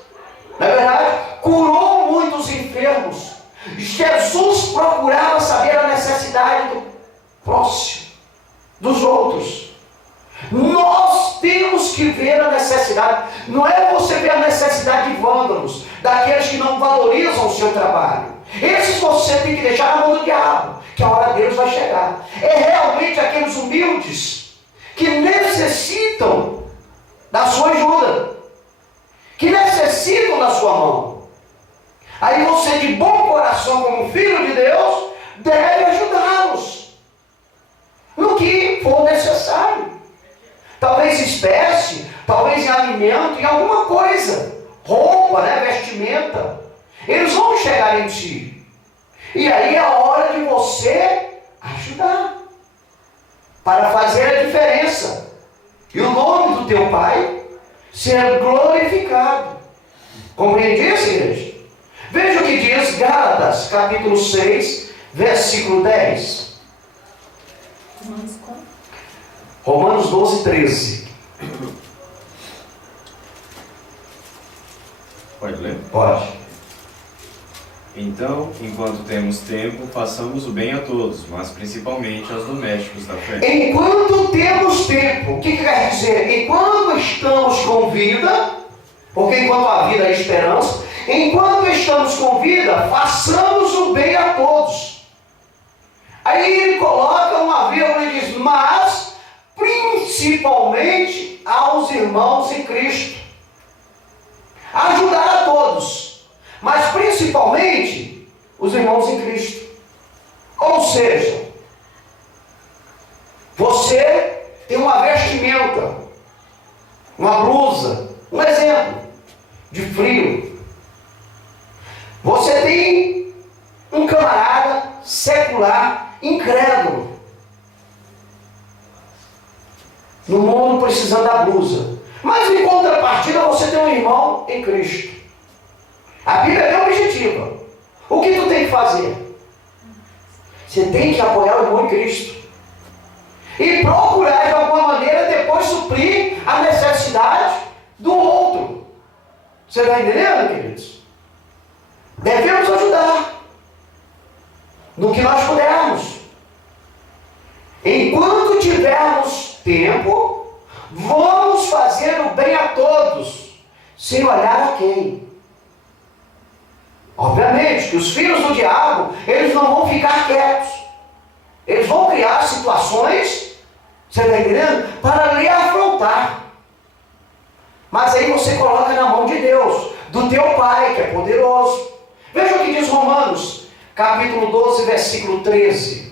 não é verdade? Curou muitos enfermos. Jesus procurava saber a necessidade do próximo, dos outros. Nós temos que ver a necessidade. Não é você ver a necessidade de vândalos, daqueles que não valorizam o seu trabalho. Esses você tem que deixar na mão do diabo, que a hora deles vai chegar. É realmente aqueles humildes que necessitam da sua ajuda, que necessitam da sua mão. Aí você, de bom coração, como filho de Deus, deve ajudá-los no que for necessário. Talvez espécie, talvez em alimento, em alguma coisa. Roupa, vestimenta. Eles vão chegar em ti. E aí é a hora de você ajudar, para fazer a diferença. E o nome do teu Pai ser glorificado. Compreende isso, igreja? Veja o que diz Gálatas, capítulo 6, versículo 10. Romanos 12, 13. Pode ler? Pode. Então, enquanto temos tempo, façamos o bem a todos, mas principalmente aos domésticos da fé. Enquanto temos tempo, o que quer dizer? Enquanto estamos com vida, porque enquanto há vida há esperança, enquanto estamos com vida, façamos o bem a todos. Aí ele coloca uma vírgula e diz, mas principalmente aos irmãos em Cristo. Ajudar a todos, mas principalmente os irmãos em Cristo. Ou seja, você tem uma vestimenta, uma blusa, um exemplo de frio. Você tem um camarada secular, incrédulo, no mundo precisando da blusa. Mas em contrapartida você tem um irmão em Cristo. A Bíblia é bem objetiva. O que tu tem que fazer? Você tem que apoiar o irmão em Cristo. E procurar de alguma maneira depois suprir a necessidade do outro. Você está entendendo, queridos? Devemos ajudar no que nós pudermos. Enquanto tivermos tempo, vamos fazer o bem a todos, sem olhar a quem. Obviamente que os filhos do diabo, eles não vão ficar quietos. Eles vão criar situações, você está entendendo? Para lhe afrontar. Mas aí você coloca na mão de Deus, do teu Pai, que é poderoso. Veja o que diz Romanos, capítulo 12, versículo 13.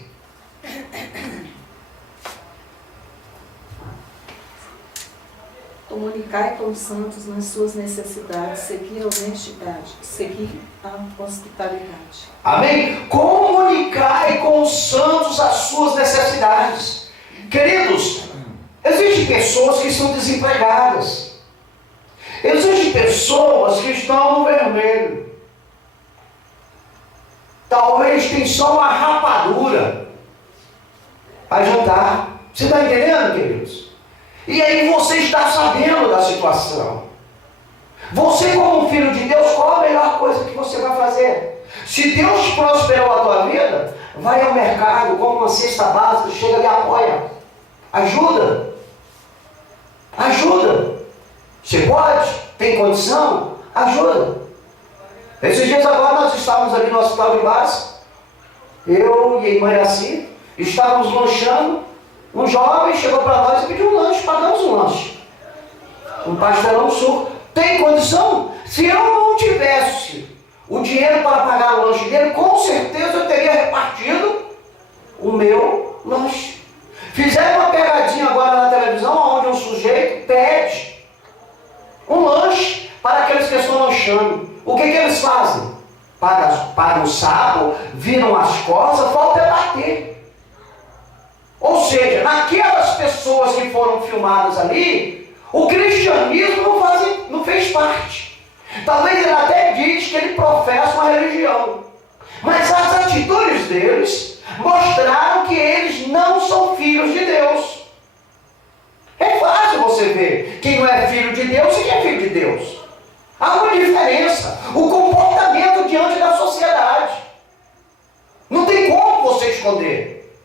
Comunicai com os santos nas suas necessidades, seguir a honestidade, seguir a hospitalidade. Amém? Comunicai com os santos as suas necessidades. Queridos, existem pessoas que estão desempregadas. Existem pessoas que estão no vermelho. Talvez tem só uma rapadura para jantar. Você está entendendo, queridos? E aí você está sabendo da situação. Você, como um filho de Deus, qual a melhor coisa que você vai fazer? Se Deus prosperou a tua vida, vai ao mercado, compra uma cesta básica, chega e apoia. Ajuda. Ajuda. Você pode? Tem condição? Ajuda. Esses dias agora nós estávamos ali no hospital de base, eu e a irmã Iraci, estávamos lanchando, um jovem chegou para nós e pediu um lanche, pagamos um lanche. Um pastelão suco. Tem condição? Se eu não tivesse o dinheiro para pagar o lanche dele, com certeza eu teria repartido o meu lanche. Fizeram uma pegadinha agora na televisão, onde um sujeito pede um lanche para aqueles que estão lanchando. O que eles fazem? Pagam o sapo, viram as costas, falta é bater. Ou seja, naquelas pessoas que foram filmadas ali, o cristianismo não fez parte. Talvez ele até diz que ele professa uma religião. Mas as atitudes deles mostraram que eles não são filhos de Deus. É fácil você ver quem não é filho de Deus e quem é filho de Deus. Há uma diferença. O comportamento diante da sociedade. Não tem como você esconder.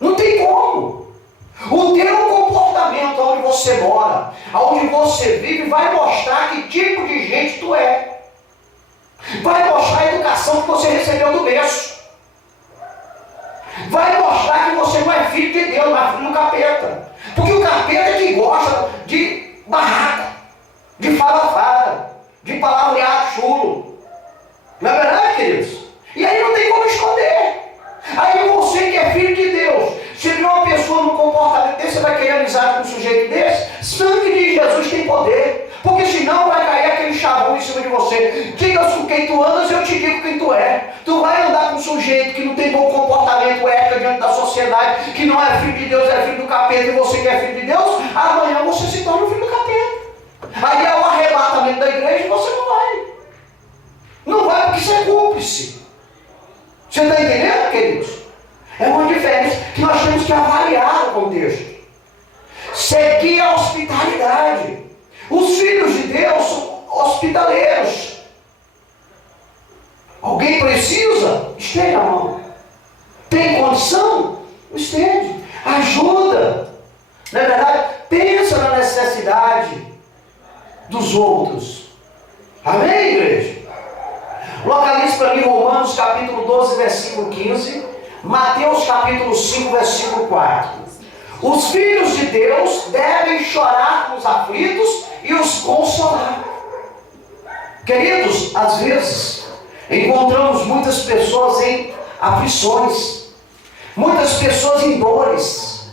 Não tem como. O teu comportamento onde você mora, onde você vive, vai mostrar que tipo de gente tu é. Vai mostrar a educação que você recebeu do berço. Vai mostrar que você não é filho de Deus, mas filho do capeta. Porque o capeta é que gosta de barraca, de falafada, de palavreado chulo. Não é verdade, queridos? E aí não tem como esconder. Aí você que é filho de Deus, se vê uma pessoa num comportamento desse, você vai querer amizade com um sujeito desse? Sangue de Jesus tem poder. Porque senão vai cair aquele chavão em cima de você. Diga com quem tu andas, eu te digo quem tu é. Tu vai andar com um sujeito que não tem bom comportamento ético diante da sociedade, que não é filho de Deus, é filho do capeta, e você que é filho de Deus, amanhã você se torna filho do capeta. Aí é o arrebatamento da igreja e você não vai. Não vai porque você é cúmplice. Você está entendendo, queridos? É uma diferença que nós temos que avaliar o contexto. Seguir a hospitalidade. Os filhos de Deus são hospitaleiros. Alguém precisa? Estende a mão. Tem condição? Estende. Ajuda. Não é verdade? Pensa na necessidade dos outros. Amém, igreja? Localize para mim Romanos capítulo 12, versículo 15. Mateus capítulo 5, versículo 4. Os filhos de Deus devem chorar com os aflitos e os consolar. Queridos, às vezes encontramos muitas pessoas em aflições, muitas pessoas em dores.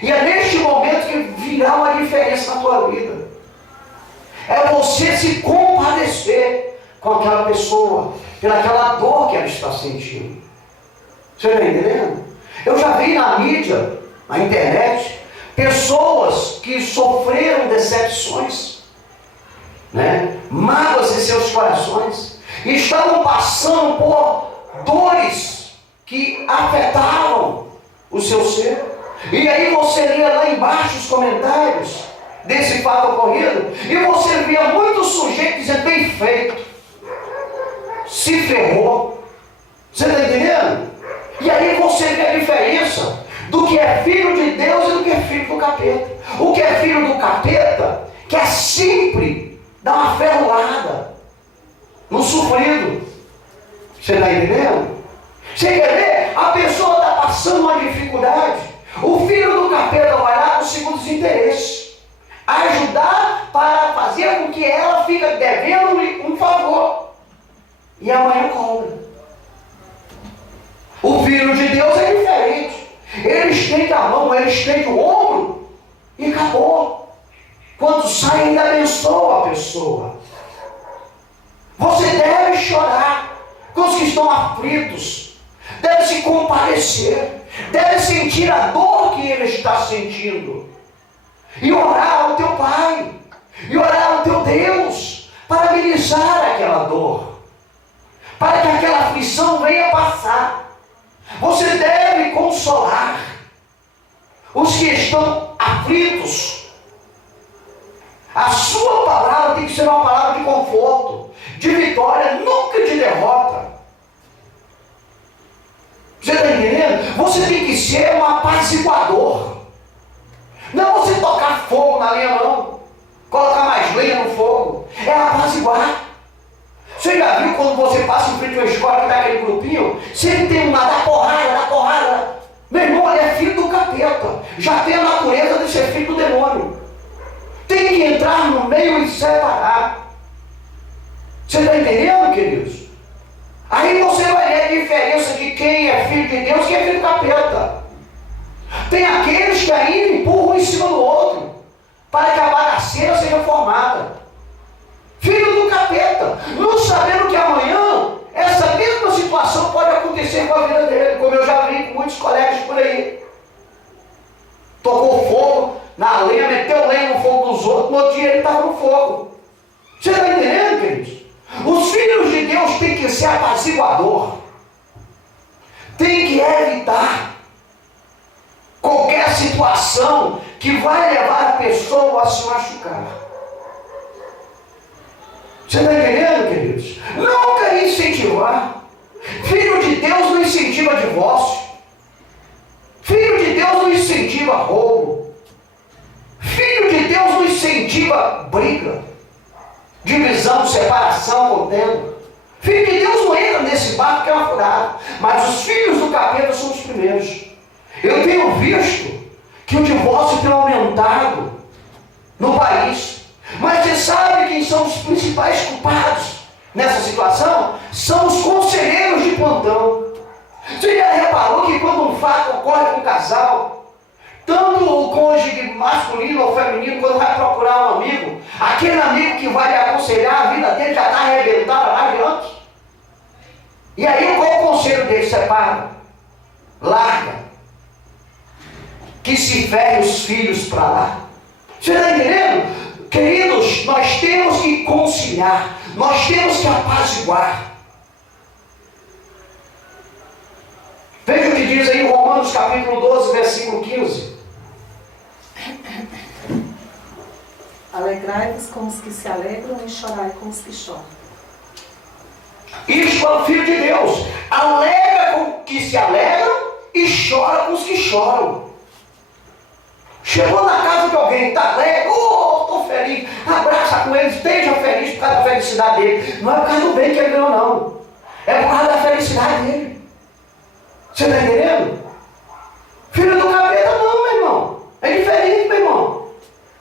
E é neste momento que virá uma diferença na tua vida. É você se compadecer com aquela pessoa, pelaquela dor que ela está sentindo. Você está entendendo? Eu já vi na mídia, na internet, pessoas que sofreram decepções, mágoas em seus corações, e estavam passando por dores que afetavam o seu ser. E aí você lia lá embaixo os comentários desse fato ocorrido, e você via muitos sujeitos dizendo: bem feito, se ferrou. Você está entendendo? E aí você vê a diferença do que é filho de Deus e do que é filho do capeta. O que é filho do capeta quer sempre dar uma ferroada no sofrido. Você está entendendo? Você quer ver? A pessoa está passando uma dificuldade. O filho do capeta vai lá com segundos interesses, ajudar para fazer com que ela fique devendo-lhe um favor, e amanhã cobra. O filho de Deus é diferente. Ele estende a mão, ele estende o ombro e acabou. Quando sai, ainda abençoa a pessoa. Você deve chorar com os que estão aflitos, deve se compadecer, deve sentir a dor que ele está sentindo, e orar ao teu Pai, e orar ao teu Deus, para amenizar aquela dor. para que aquela aflição venha passar. Você deve consolar os que estão aflitos. A sua palavra tem que ser uma palavra de conforto, de vitória, nunca de derrota. Você está entendendo? Você tem que ser um apaziguador. Não você tocar fogo na lenha, não. Colocar mais lenha no fogo. É apaziguar. Você já viu quando você passa em frente a uma escola que está aquele grupinho? Sempre tem uma da porrada. Meu irmão, ele é filho do capeta. Já tem a natureza de ser filho do demônio. Tem que entrar no meio e separar. Você está entendendo, queridos? Aí você vai ver a diferença de quem é filho de Deus e quem é filho do capeta. Tem aqueles que ainda empurram em cima do outro para que a bagaceira seja formada. Filho do capeta, não sabendo que amanhã essa mesma situação pode acontecer com a vida dele, como eu já vi com muitos colegas por aí. Tocou fogo na lenha, meteu lenha no fogo dos outros, no outro dia ele estava no fogo. Você está entendendo, queridos? Os filhos de Deus têm que ser apaziguador, tem que evitar qualquer situação que vai levar a pessoa a se machucar. Você está entendendo, queridos? Nunca incentivar. Filho de Deus não incentiva divórcio. Filho de Deus não incentiva roubo. Filho de Deus não incentiva briga, divisão, separação, contenda. Filho de Deus não entra nesse barco que é uma furada. Mas os filhos do capeta são os primeiros. Eu tenho visto que o divórcio tem aumentado no país. Mas você sabe quem são os principais culpados nessa situação? São os conselheiros de plantão. Você já reparou que quando um fato ocorre com um casal, tanto o cônjuge masculino ou feminino, quando vai procurar um amigo, aquele amigo que vai lhe aconselhar, a vida dele já está arrebentada lá de antes. E aí qual o conselho dele? Separa, larga, que se ferre os filhos para lá. Você está entendendo? Queridos, nós temos que conciliar, nós temos que apaziguar. Veja o que diz aí em Romanos capítulo 12, versículo 15. Alegrai-vos com os que se alegram e chorai com os que choram. Isto é o Filho de Deus. Alegra com os que se alegram e chora com os que choram. Chegou na casa de alguém, está alegre, estou feliz, abraça com ele, esteja feliz por causa da felicidade dele. Não é por causa do bem que ele ganhou, não. É por causa da felicidade dele. Você está entendendo? Filho do capeta não, meu irmão. É diferente, meu irmão.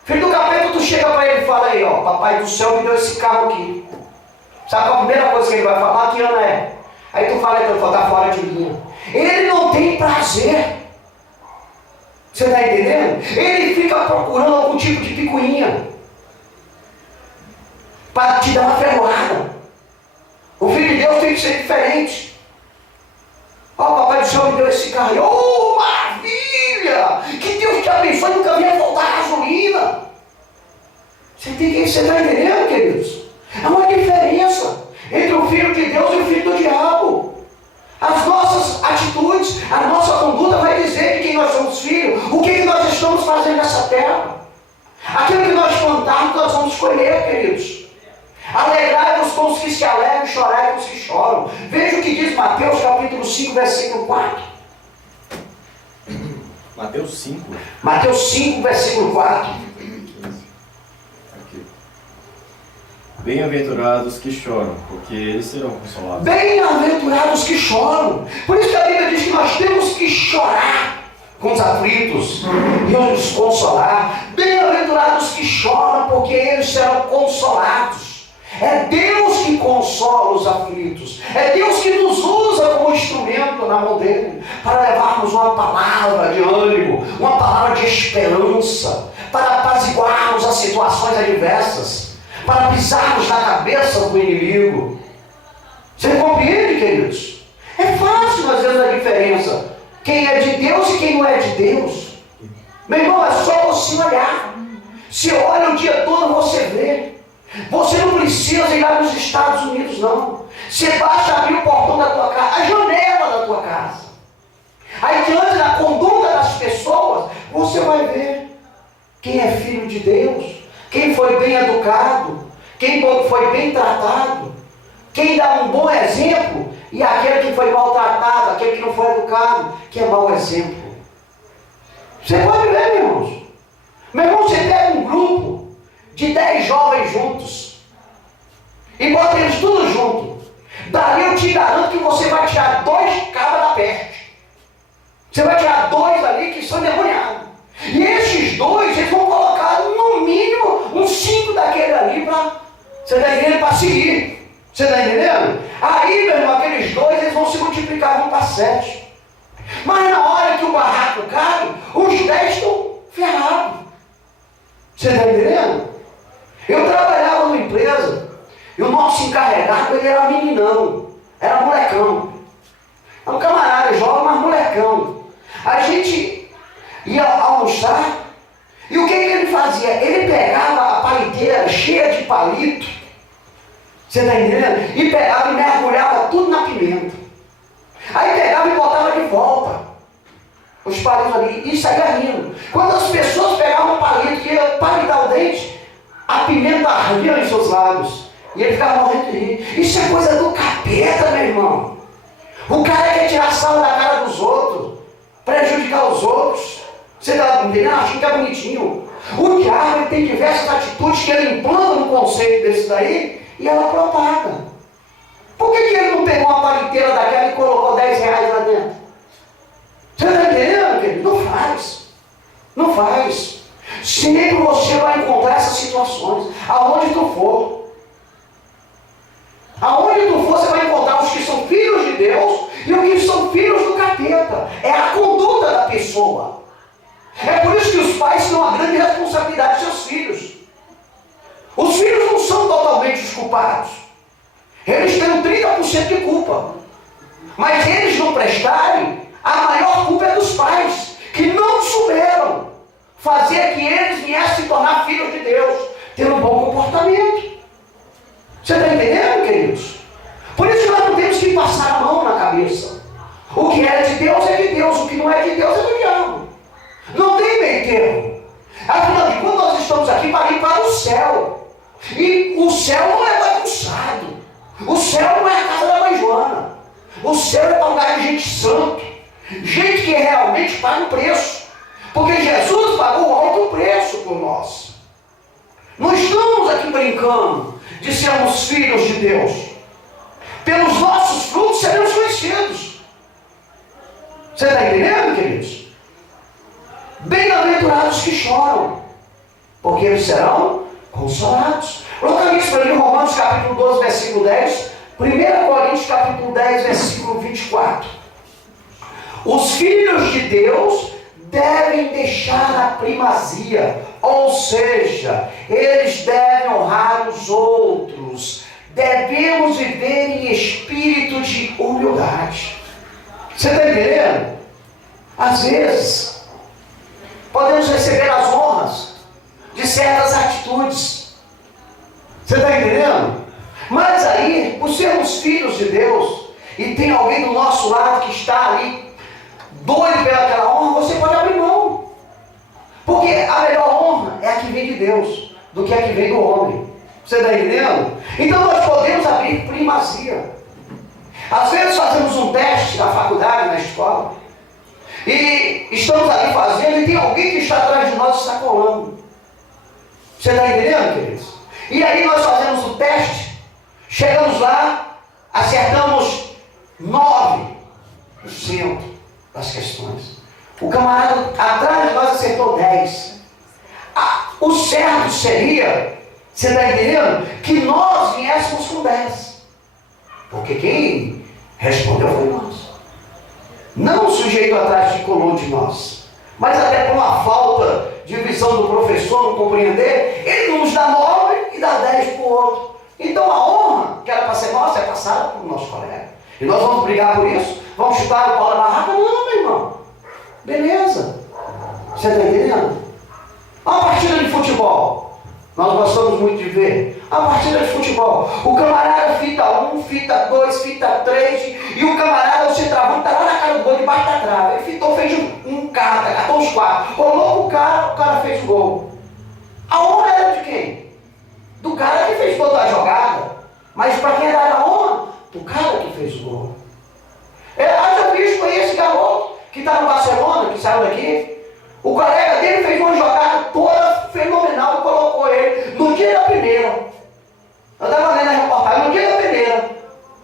Filho do capeta, tu chega para ele e fala aí, ó, papai do céu me deu esse carro aqui. Sabe qual a primeira coisa que ele vai falar? Que ano é? Aí tu fala, então, tá fora de linha. Ele não tem prazer. Você está entendendo? Ele fica procurando algum tipo de picuinha para te dar uma ferroada. O Filho de Deus tem que ser diferente. Ó, o papai do céu me deu esse carro. Oh, maravilha! Que Deus te abençoe, nunca vinha faltar gasolina. Você está entendendo, queridos? É uma diferença entre o Filho de Deus e o Filho do diabo. As nossas atitudes, a nossa conduta vai dizer de quem nós somos filhos, o que nós estamos fazendo nessa terra. Aquilo que nós plantarmos, nós vamos colher, queridos. Alegrai-vos com os que se alegram, chorai com os que choram. Veja o que diz Mateus capítulo 5, versículo 4. Mateus 5. Mateus 5, versículo 4. Aqui. Bem-aventurados que choram, porque eles serão consolados. Bem-aventurados que choram. Por isso que a Bíblia diz que nós temos que chorar com os aflitos e os consolar. Bem-aventurados que choram, porque eles serão consolados. É Deus que consola os aflitos. É Deus que nos usa como instrumento na mão dele para levarmos uma palavra de ânimo, uma palavra de esperança, para apaziguarmos as situações adversas, para pisarmos na cabeça do inimigo. Você compreende, queridos? É fácil nós vermos a diferença. Quem é de Deus e quem não é de Deus. Meu irmão, é só você olhar. Se olha o dia todo, você vê. Você não precisa ir lá nos Estados Unidos, não. Você basta abrir o portão da tua casa, a janela da tua casa. Aí diante da conduta das pessoas, você vai ver quem é filho de Deus, quem foi bem educado, quem foi bem tratado, quem dá um bom exemplo, e aquele que foi maltratado, aquele que não foi educado, que é mau exemplo. Você pode ver, meus irmãos. Meu irmão, você pega um grupo de 10 jovens juntos e bota eles tudo junto. Dali eu te garanto que você vai tirar 2 cabras da peste. Você vai tirar 2 ali que são endemoniados. E esses 2, eles vão colocar no mínimo uns 5 daquele ali para você está entendendo, para seguir. Você está entendendo? Aí, meu irmão, aqueles 2, eles vão se multiplicar, vão para 7. Mas na hora que o barraco cai, os 10 estão ferrados. Você está entendendo? Eu trabalhava numa empresa e o nosso encarregado, ele era meninão, era molecão. É um camarada jovem, mas molecão. A gente ia almoçar e o que ele fazia? Ele pegava a paliteira cheia de palito, você está entendendo? E pegava e mergulhava tudo na pimenta. Aí pegava e botava de volta os palitos ali e saía rindo. Quando as pessoas pegavam um palito que ia palitar o dente, a pimenta ardia em seus lábios e ele ficava morrendo de rir. Isso é coisa do capeta, meu irmão. O cara quer tirar sarro da cara dos outros, prejudicar os outros. Você está entendendo? Achando que é bonitinho. O diabo, ele tem diversas atitudes que ele implanta no conceito desse daí e ela propaga. Por que ele não pegou uma paliteira daquela e colocou 10 reais lá dentro? Você está entendendo, querido? Não faz. Não faz. Sempre você vai encontrar essas situações. Aonde tu for. Aonde tu for, você vai encontrar os que são filhos de Deus e os que são filhos do capeta. É a conduta da pessoa. É por isso que os pais têm uma grande responsabilidade de seus filhos. Os filhos não são totalmente os culpados. Eles têm 30% de culpa. Mas eles não prestarem, a maior culpa é dos pais, que não souberam fazer que eles viessem se tornar filhos de Deus, ter um bom comportamento. Você está entendendo, queridos? Por isso que nós não temos que passar a mão na cabeça. O que é de Deus é de Deus, o que não é de Deus é do diabo. Não tem meio termo. Afinal de contas, nós estamos aqui para ir para o céu. E o céu não é bagunçado. O céu não é a casa da mãe Joana. O céu é para um lugar de gente santo. Gente que realmente paga o preço. Porque Jesus pagou alto preço por nós. Não estamos aqui brincando de sermos filhos de Deus. Pelos nossos frutos seremos conhecidos. Você está entendendo, queridos? Bem-aventurados que choram, porque eles serão consolados. Localize para mim Romanos capítulo 12, versículo 10. 1 Coríntios capítulo 10, versículo 24. Os filhos de Deus devem deixar a primazia, ou seja, eles devem honrar os outros. Devemos viver em espírito de humildade. Você está entendendo? Às vezes, podemos receber as honras de certas atitudes. Você está entendendo? Mas aí, por sermos filhos de Deus, e tem alguém do nosso lado que está ali, doido pelaquela honra, você pode abrir mão. Porque a melhor honra é a que vem de Deus, do que a que vem do homem. Você está entendendo? Então nós podemos abrir primazia. Às vezes fazemos um teste na faculdade, na escola, e estamos ali fazendo, e tem alguém que está atrás de nós e está colando. Você está entendendo, queridos? E aí nós fazemos o teste, chegamos lá, acertamos 9% das questões. O camarada atrás de nós acertou 10%. O certo seria, você está entendendo? Que nós viéssemos com 10%. Porque quem respondeu foi nós. Não o sujeito atrás que colou de nós. Mas até por uma falta de visão do professor, não compreender, ele nos dá 9 e dá 10 para o outro. Então a honra, que era para ser nossa, é passada para o nosso colega. E nós vamos brigar por isso? Vamos chutar o pau da barraca? Não, meu irmão. Beleza. Você está entendendo? Uma partida de futebol. Nós gostamos muito de ver. A partida de futebol. O camarada fita 1, fita 2, fita 3, e o camarada, você travou, tá lá na cara do gol, debaixo da trave. Ele fitou, fez um carta, catou os 4. Rolou pro cara, o cara fez o gol. A honra era de quem? Do cara que fez toda a jogada. Mas para quem era a honra? Do cara que fez o gol. Haja visto foi esse garoto que está no Barcelona, que saiu daqui. O colega dele fez uma jogada toda fenomenal e colocou ele no dia da primeira. Eu estava lendo a reportagem, no dia da primeira.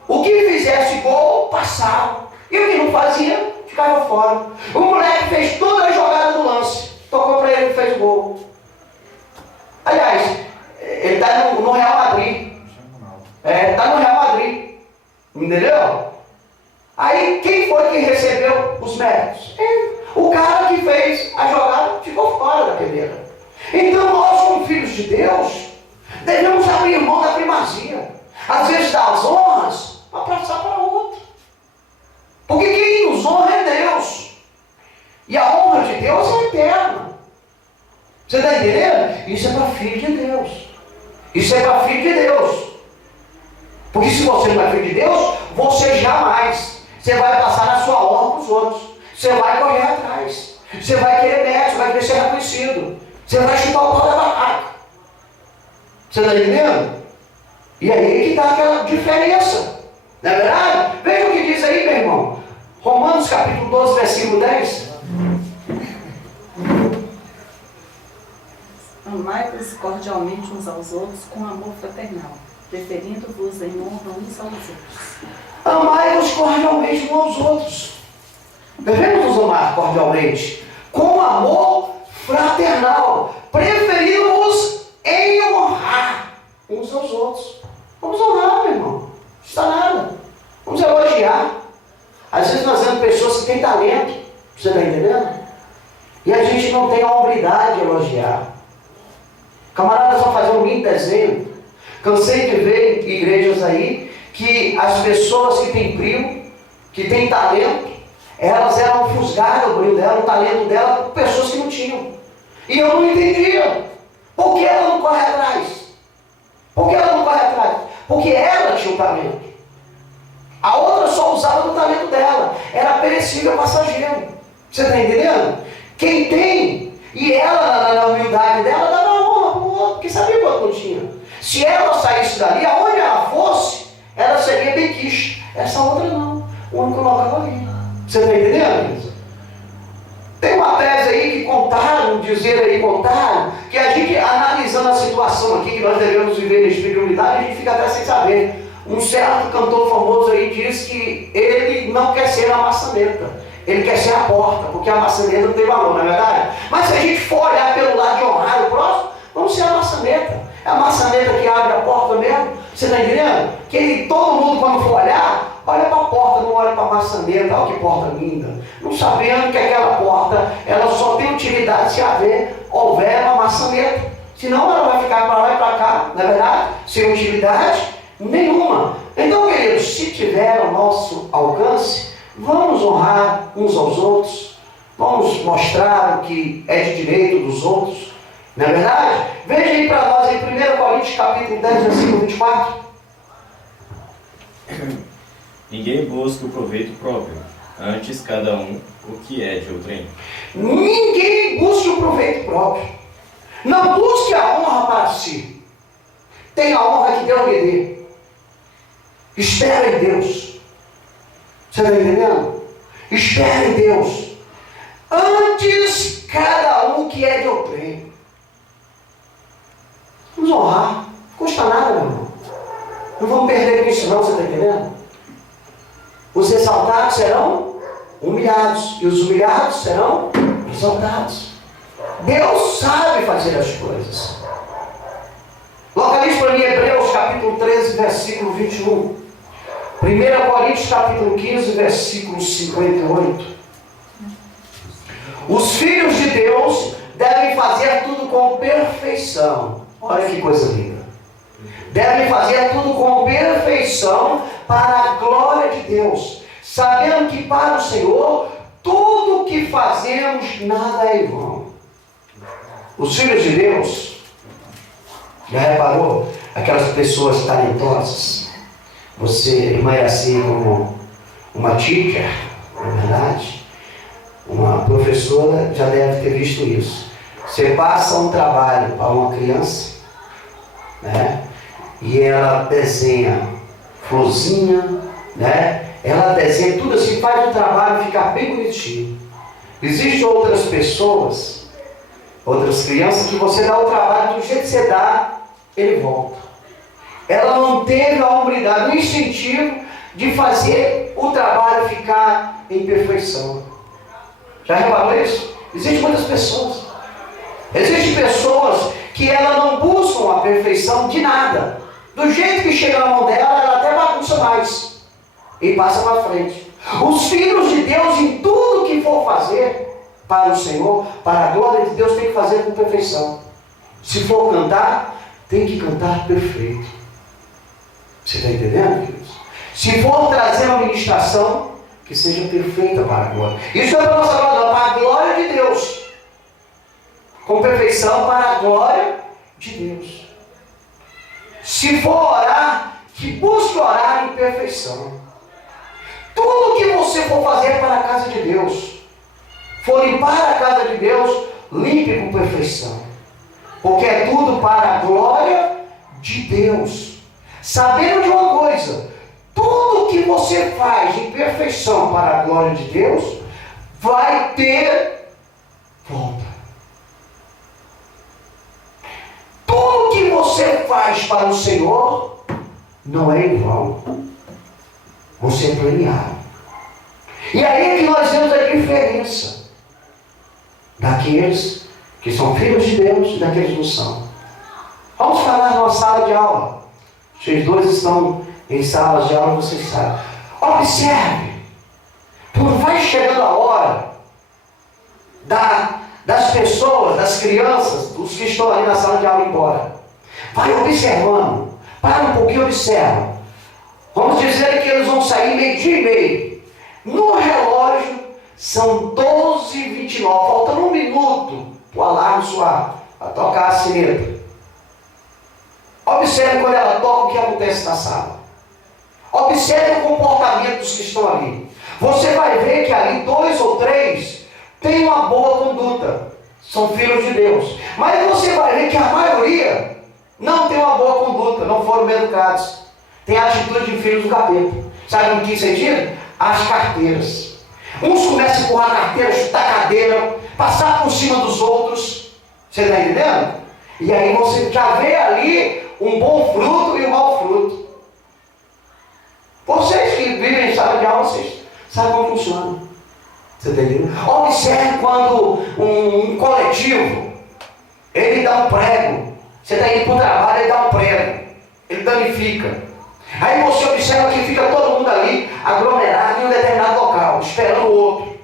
O que fizesse gol, passava. E o que não fazia, ficava fora. O moleque fez toda a jogada do lance. Tocou para ele e fez o gol. Aliás, ele está no Real Madrid. Está no Real Madrid. Entendeu? Aí, quem foi que recebeu os méritos? Ele. O cara que fez a jogada ficou fora da peneira. Então, nós, como filhos de Deus, devemos abrir mão da primazia. Às vezes, das honras, para passar para outro. Porque quem nos honra é Deus. E a honra de Deus é eterna. Você está entendendo? Isso é para filho de Deus. Isso é para filho de Deus. Porque se você não é filho de Deus, você jamais, você vai passar a sua honra para os outros. Você vai correr atrás. Você vai querer mérito, você vai querer ser reconhecido. Você vai chutar o pau da barraca. Você está entendendo? E aí que está aquela diferença. Não é verdade? Veja o que diz aí, meu irmão. Romanos capítulo 12, versículo 10. Amai-vos cordialmente uns aos outros com amor fraternal, preferindo-vos em honra uns aos outros. Amai-vos cordialmente uns aos outros. Devemos nos amar cordialmente, com amor fraternal, preferindo-vos em honrar uns aos outros. Vamos honrar, meu irmão. Não está nada. Vamos elogiar. Às vezes nós vemos pessoas que têm talento. Você está entendendo? E a gente não tem a hombridade de elogiar. Camaradas vão fazer um lindo desenho. Cansei de ver em igrejas aí que as pessoas que têm brilho, que têm talento, elas eram ofuscadas, o brilho dela, o talento dela, por pessoas que não tinham. E eu não entendia. Por que ela não corre atrás? Por que ela não corre atrás? Porque ela tinha o talento. A outra só usava do talento dela. Era perecível, passageiro. Você está entendendo? Quem tem, e ela, na humildade dela, dava honra para o outro, porque sabia que o outro não tinha. Se ela saísse dali, aonde ela fosse, ela seria benquicha. Essa outra não. O único local ali. Você está entendendo? Tem uma tese aí que contaram, que a gente, analisando a situação aqui, que nós devemos viver nesse espírito de humildade, a gente fica até sem saber. Um certo cantor famoso aí diz que ele não quer ser a maçaneta, ele quer ser a porta, porque a maçaneta não tem valor, não é verdade? Mas se a gente for olhar pelo lado de honrar o próximo, vamos ser a maçaneta. É a maçaneta que abre a porta mesmo. Você está entendendo? Que todo mundo, quando for olhar, olha para a porta, não olha para a maçaneta. Olha que porta linda. Não sabendo que aquela porta, ela só tem utilidade se houver uma maçaneta. Senão ela vai ficar para lá e para cá, não é verdade? Sem utilidade nenhuma. Então, queridos, se tiver ao nosso alcance, vamos honrar uns aos outros. Vamos mostrar o que é de direito dos outros. Não é verdade? Veja aí para nós em 1 Coríntios capítulo 10, versículo 24. Ninguém busca o proveito próprio, antes cada um o que é de outrem. Ninguém busca o proveito próprio. Não busque a honra para si. Tenha a honra que Deus lhe dê. Espera em Deus. Você está entendendo? Espera em Deus. Antes cada um que é de outrem. Vamos honrar. Não custa nada, meu irmão. Não vamos perder com isso não, você está entendendo? Os exaltados serão humilhados. E os humilhados serão exaltados. Deus sabe fazer as coisas. Localize para mim Hebreus capítulo 13, versículo 21. 1 Coríntios capítulo 15, versículo 58. Os filhos de Deus devem fazer tudo com perfeição. Olha que coisa linda. Devem fazer tudo com perfeição para a glória de Deus, sabendo que para o Senhor tudo o que fazemos nada é em vão. Os filhos de Deus Já reparou? Aquelas pessoas talentosas. Você, irmã Iraci, como uma teacher, na verdade, uma professora já deve ter visto isso. Você passa um trabalho para uma criança, né? E ela desenha florzinha, né? Ela desenha tudo assim, faz o trabalho ficar bem bonitinho. Existem outras pessoas, outras crianças, que você dá o trabalho do jeito que você dá, ele volta. Ela não teve a hombridade, o incentivo de fazer o trabalho ficar em perfeição. Já reparou isso? Existem muitas pessoas. Existem pessoas que elas não buscam a perfeição de nada. Do jeito que chega na mão dela, ela até bagunça mais e passa para frente. Os filhos de Deus, em tudo que for fazer para o Senhor, para a glória de Deus, tem que fazer com perfeição. Se for cantar, tem que cantar perfeito. Você está entendendo, queridos? Se for trazer uma ministração, que seja perfeita para a glória. Isso é para a nossa glória, para a glória de Deus. Com perfeição para a glória de Deus. Se for orar, que busque orar em perfeição. Tudo que você for fazer para a casa de Deus, for limpar a casa de Deus, limpe com perfeição. Porque é tudo para a glória de Deus. Sabendo de uma coisa, tudo que você faz em perfeição para a glória de Deus, vai ter volta. Tudo que você faz para o Senhor, não é em vão. Você é premiado. E aí é que nós vemos a diferença daqueles que são filhos de Deus e daqueles que não são. Vamos falar numa sala de aula. Vocês dois estão em salas de aula, vocês sabem. Observe. Quando vai chegando a hora das pessoas, das crianças, dos que estão ali na sala de aula ir embora. Vai observando. Para um pouquinho e observa. Vamos dizer que eles vão sair 12:30. No relógio são 12:29. Faltando 1 minuto para o alarme soar, para tocar a sineta. Observe quando ela toca o que acontece na sala. Observe o comportamento dos que estão ali. Você vai ver que ali 2 ou 3 têm uma boa conduta. São filhos de Deus. Mas você vai ver que a maioria não tem uma boa conduta, não foram bem educados. Tem a atitude de filhos do capeta. Sabe em que sentido? As carteiras. Uns começam a empurrar a carteira, chutar a cadeira, passar por cima dos outros. Você está entendendo? E aí você já vê ali um bom fruto e um mau fruto. Vocês que vivem em sala de aula, vocês sabem como funciona. Você está entendendo? Observe quando um coletivo, ele dá um prego. Você está indo para o trabalho, ele dá um prego. Ele danifica. Aí você observa que fica todo mundo ali, aglomerado em um determinado local, esperando o outro.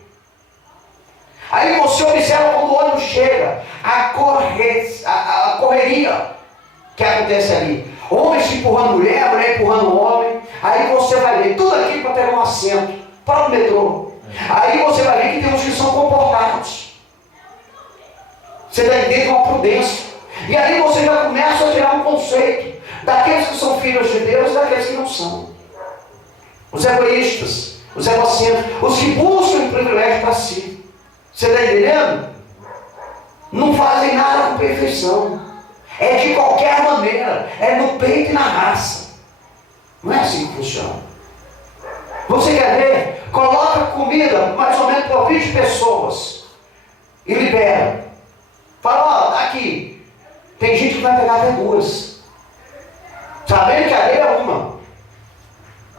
Aí você observa quando o ônibus chega, a correria que acontece ali. Homem se empurrando mulher, mulher empurrando homem. Aí você vai ver tudo aquilo para pegar um assento, para o metrô. Aí você vai ver que tem uns que são comportados. Você está entendendo uma prudência. E aí você já começa a tirar um conceito daqueles que são filhos de Deus e daqueles que não são. Os egoístas, os egocêntricos, os que buscam o privilégio para si. Você está entendendo? Não fazem nada com perfeição. É de qualquer maneira. É no peito e na raça. Não é assim que funciona. Você quer ver? Coloca comida mais ou menos para 20 pessoas e libera. Fala, ó, tá aqui. Tem gente que vai pegar até 2. Sabendo que a dele é uma.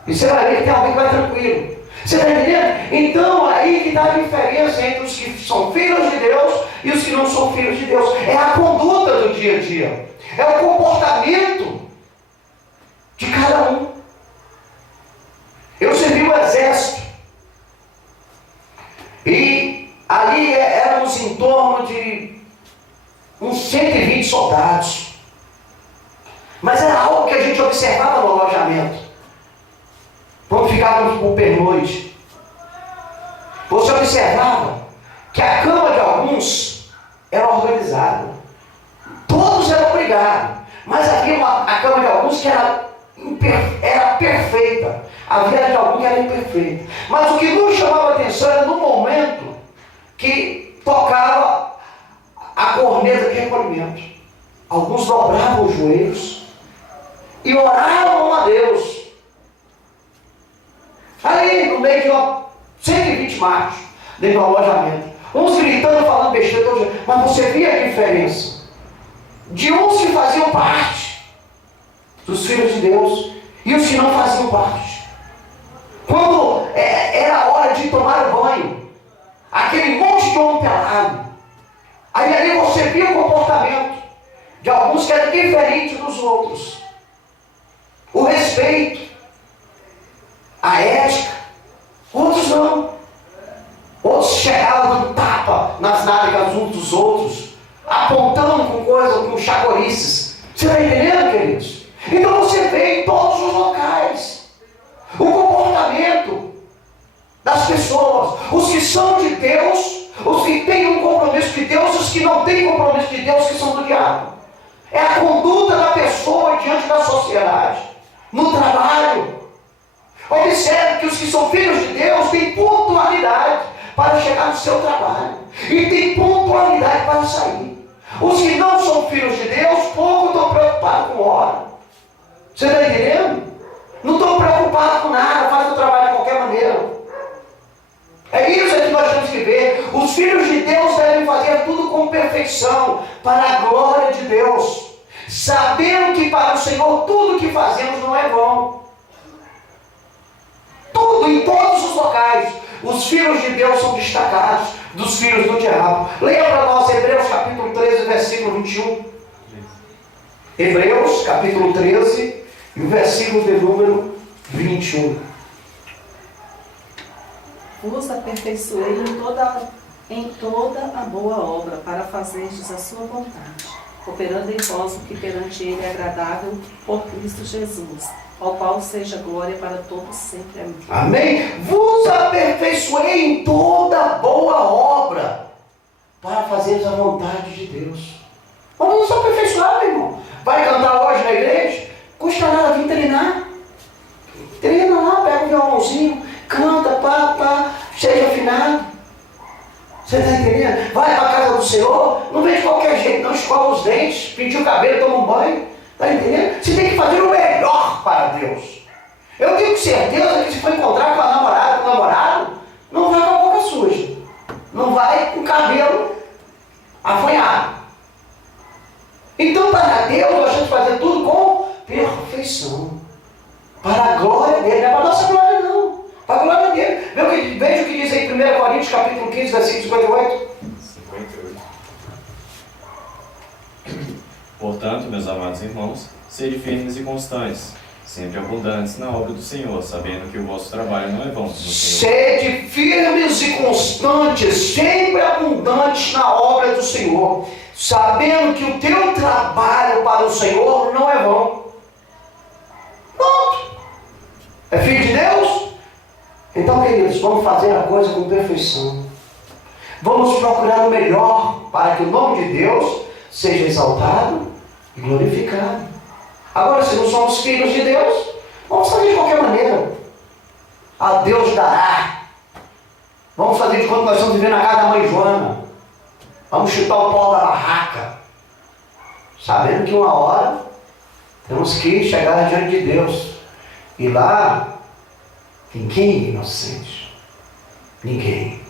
E você vai ver que tem alguém que vai tranquilo. Você está entendendo? Então, aí que está a diferença entre os que são filhos de Deus e os que não são filhos de Deus. É a conduta do dia a dia. É o comportamento de cada um. Eu servi o exército. E ali éramos em torno de uns 120 soldados. Mas era algo que a gente observava no alojamento. Quando ficávamos por pernoite. Você observava que a cama de alguns era organizada. Todos eram obrigados. Mas cama de alguns que era perfeita. A vida de alguns que era imperfeita. Mas o que nos chamava a atenção era no momento que tocava a corneta de recolhimento. Alguns dobravam os joelhos e oravam a Deus. Ali no meio de 120 machos, dentro do alojamento. Uns gritando, falando besteira, mas você via a diferença de uns que faziam parte dos filhos de Deus e os que não faziam parte. Quando era hora de tomar o banho, aquele monte de homem pelado, aí ali você via o comportamento de alguns que era diferente dos outros. O respeito, a ética, outros não. Outros chegavam dando tapa nas nádegas uns dos outros, apontando com coisas, com chacorices. Você está entendendo, queridos? Então você vê em todos os locais o comportamento das pessoas, os que são de Deus, os que têm um compromisso de Deus, os que não têm compromisso de Deus, que são do diabo. É a conduta da pessoa diante da sociedade, no trabalho. Observe que os que são filhos de Deus têm pontualidade para chegar no seu trabalho e têm pontualidade para sair. Os que não são filhos de Deus, pouco estão preocupados com hora. Você está entendendo? Não estão preocupados com nada, fazem o trabalho de qualquer maneira. É isso que nós temos que ver. Os filhos de Deus devem fazer tudo com perfeição, para a glória de Deus, sabendo que para o Senhor tudo que fazemos não é vão. Tudo, em todos os locais, os filhos de Deus são destacados dos filhos do diabo. Leia para nós Hebreus capítulo 13, versículo 21. Hebreus capítulo 13 e o versículo de número 21. Vos aperfeiçoei em toda a boa obra, para fazerdes a sua vontade, operando em vós o que perante Ele é agradável, por Cristo Jesus, ao qual seja glória para todos sempre. Amém. Amém? Vos aperfeiçoei em toda boa obra, para fazeres a vontade de Deus. Vamos nos aperfeiçoar, meu irmão. Vai cantar hoje na igreja? Custa nada vir treinar. Treina lá, pega um violãozinho, canta, pá, seja afinado. Você está entendendo? Vai para a casa do Senhor, não vem de qualquer jeito, não escova os dentes, pinta o cabelo, toma um banho. Está entendendo? Você tem que fazer o melhor para Deus. Eu tenho certeza que se for encontrar com a namorada, com o namorado, não vai com a boca suja. Não vai com o cabelo afanhado. Então, para Deus, nós temos que fazer tudo com perfeição. Para a glória dele, não é para a nossa glória, não. Para a glória dele. Veja o que diz aí em 1 Coríntios, capítulo 15, versículo 58. 58. Portanto, meus amados irmãos, sede firmes e constantes, sempre abundantes na obra do Senhor, sabendo que o vosso trabalho não é vão no Senhor. Sede firmes e constantes, sempre abundantes na obra do Senhor, sabendo que o teu trabalho para o Senhor não é vão. Pronto. É filho de Deus? Então, queridos, vamos fazer a coisa com perfeição. Vamos procurar o melhor para que o nome de Deus seja exaltado e glorificado. Agora, se não somos filhos de Deus, vamos fazer de qualquer maneira. A Deus dará. Vamos fazer de conta que nós estamos vivendo na casa da mãe Joana. Vamos chutar o pau da barraca, sabendo que uma hora temos que chegar diante de Deus. E lá, ninguém é inocente. Ninguém.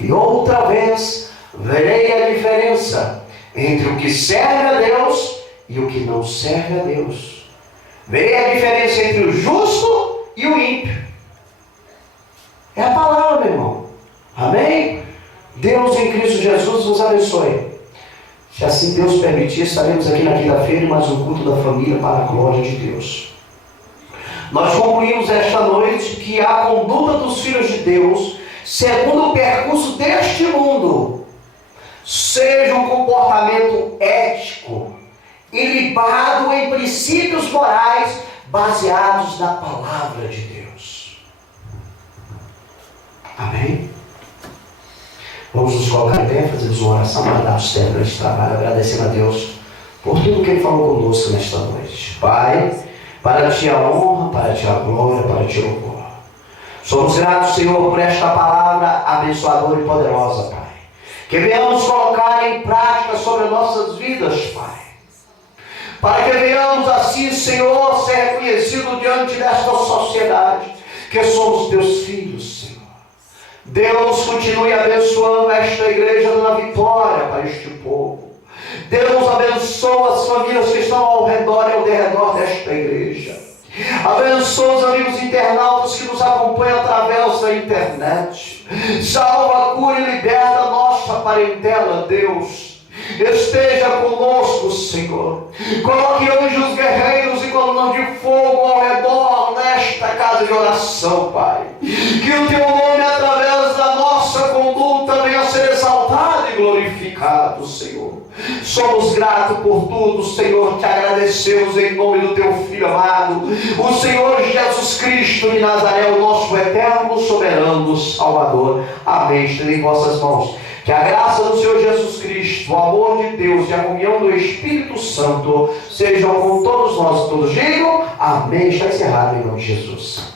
E outra vez, verei a diferença entre o que serve a Deus e o que não serve a Deus. Verei a diferença entre o justo e o ímpio. É a palavra, meu irmão. Amém? Deus em Cristo Jesus nos abençoe. Se assim Deus permitir, estaremos aqui na quinta-feira em mais um culto da família para a glória de Deus. Nós concluímos esta noite que a conduta dos filhos de Deus, segundo o percurso deste mundo, seja um comportamento ético, ilibado em princípios morais baseados na palavra de Deus. Amém? Vamos nos colocar em pé, fazermos uma oração para dar os términos de trabalho, agradecendo a Deus por tudo que Ele falou conosco nesta noite. Pai, para Ti a honra, para Ti a glória, para Ti o louvor. Somos gratos, Senhor, por esta palavra abençoadora e poderosa, Pai. Que venhamos colocar em prática sobre nossas vidas, Pai. Para que venhamos assim, Senhor, ser reconhecido diante desta sociedade, que somos Teus filhos, Senhor. Deus continue abençoando esta igreja na vitória para este povo. Deus abençoa as famílias que estão ao redor e ao derredor desta igreja. Abençoa os amigos internautas que nos acompanham através da internet. Salva, cura e liberta a nossa parentela, Deus. Esteja conosco, Senhor. Coloque anjos guerreiros e colunas de fogo ao redor desta casa de oração, Pai. Que o Teu nome, através da nossa conduta, venha a ser exaltado e glorificado, Senhor. Somos gratos por tudo, Senhor. Te agradecemos em nome do Teu Filho amado, o Senhor Jesus Cristo de Nazaré, o nosso eterno, soberano Salvador. Amém. Estende em vossas mãos. Que a graça do Senhor Jesus Cristo, o amor de Deus e a comunhão do Espírito Santo sejam com todos nós. Todos digam amém. Está encerrado em nome de Jesus.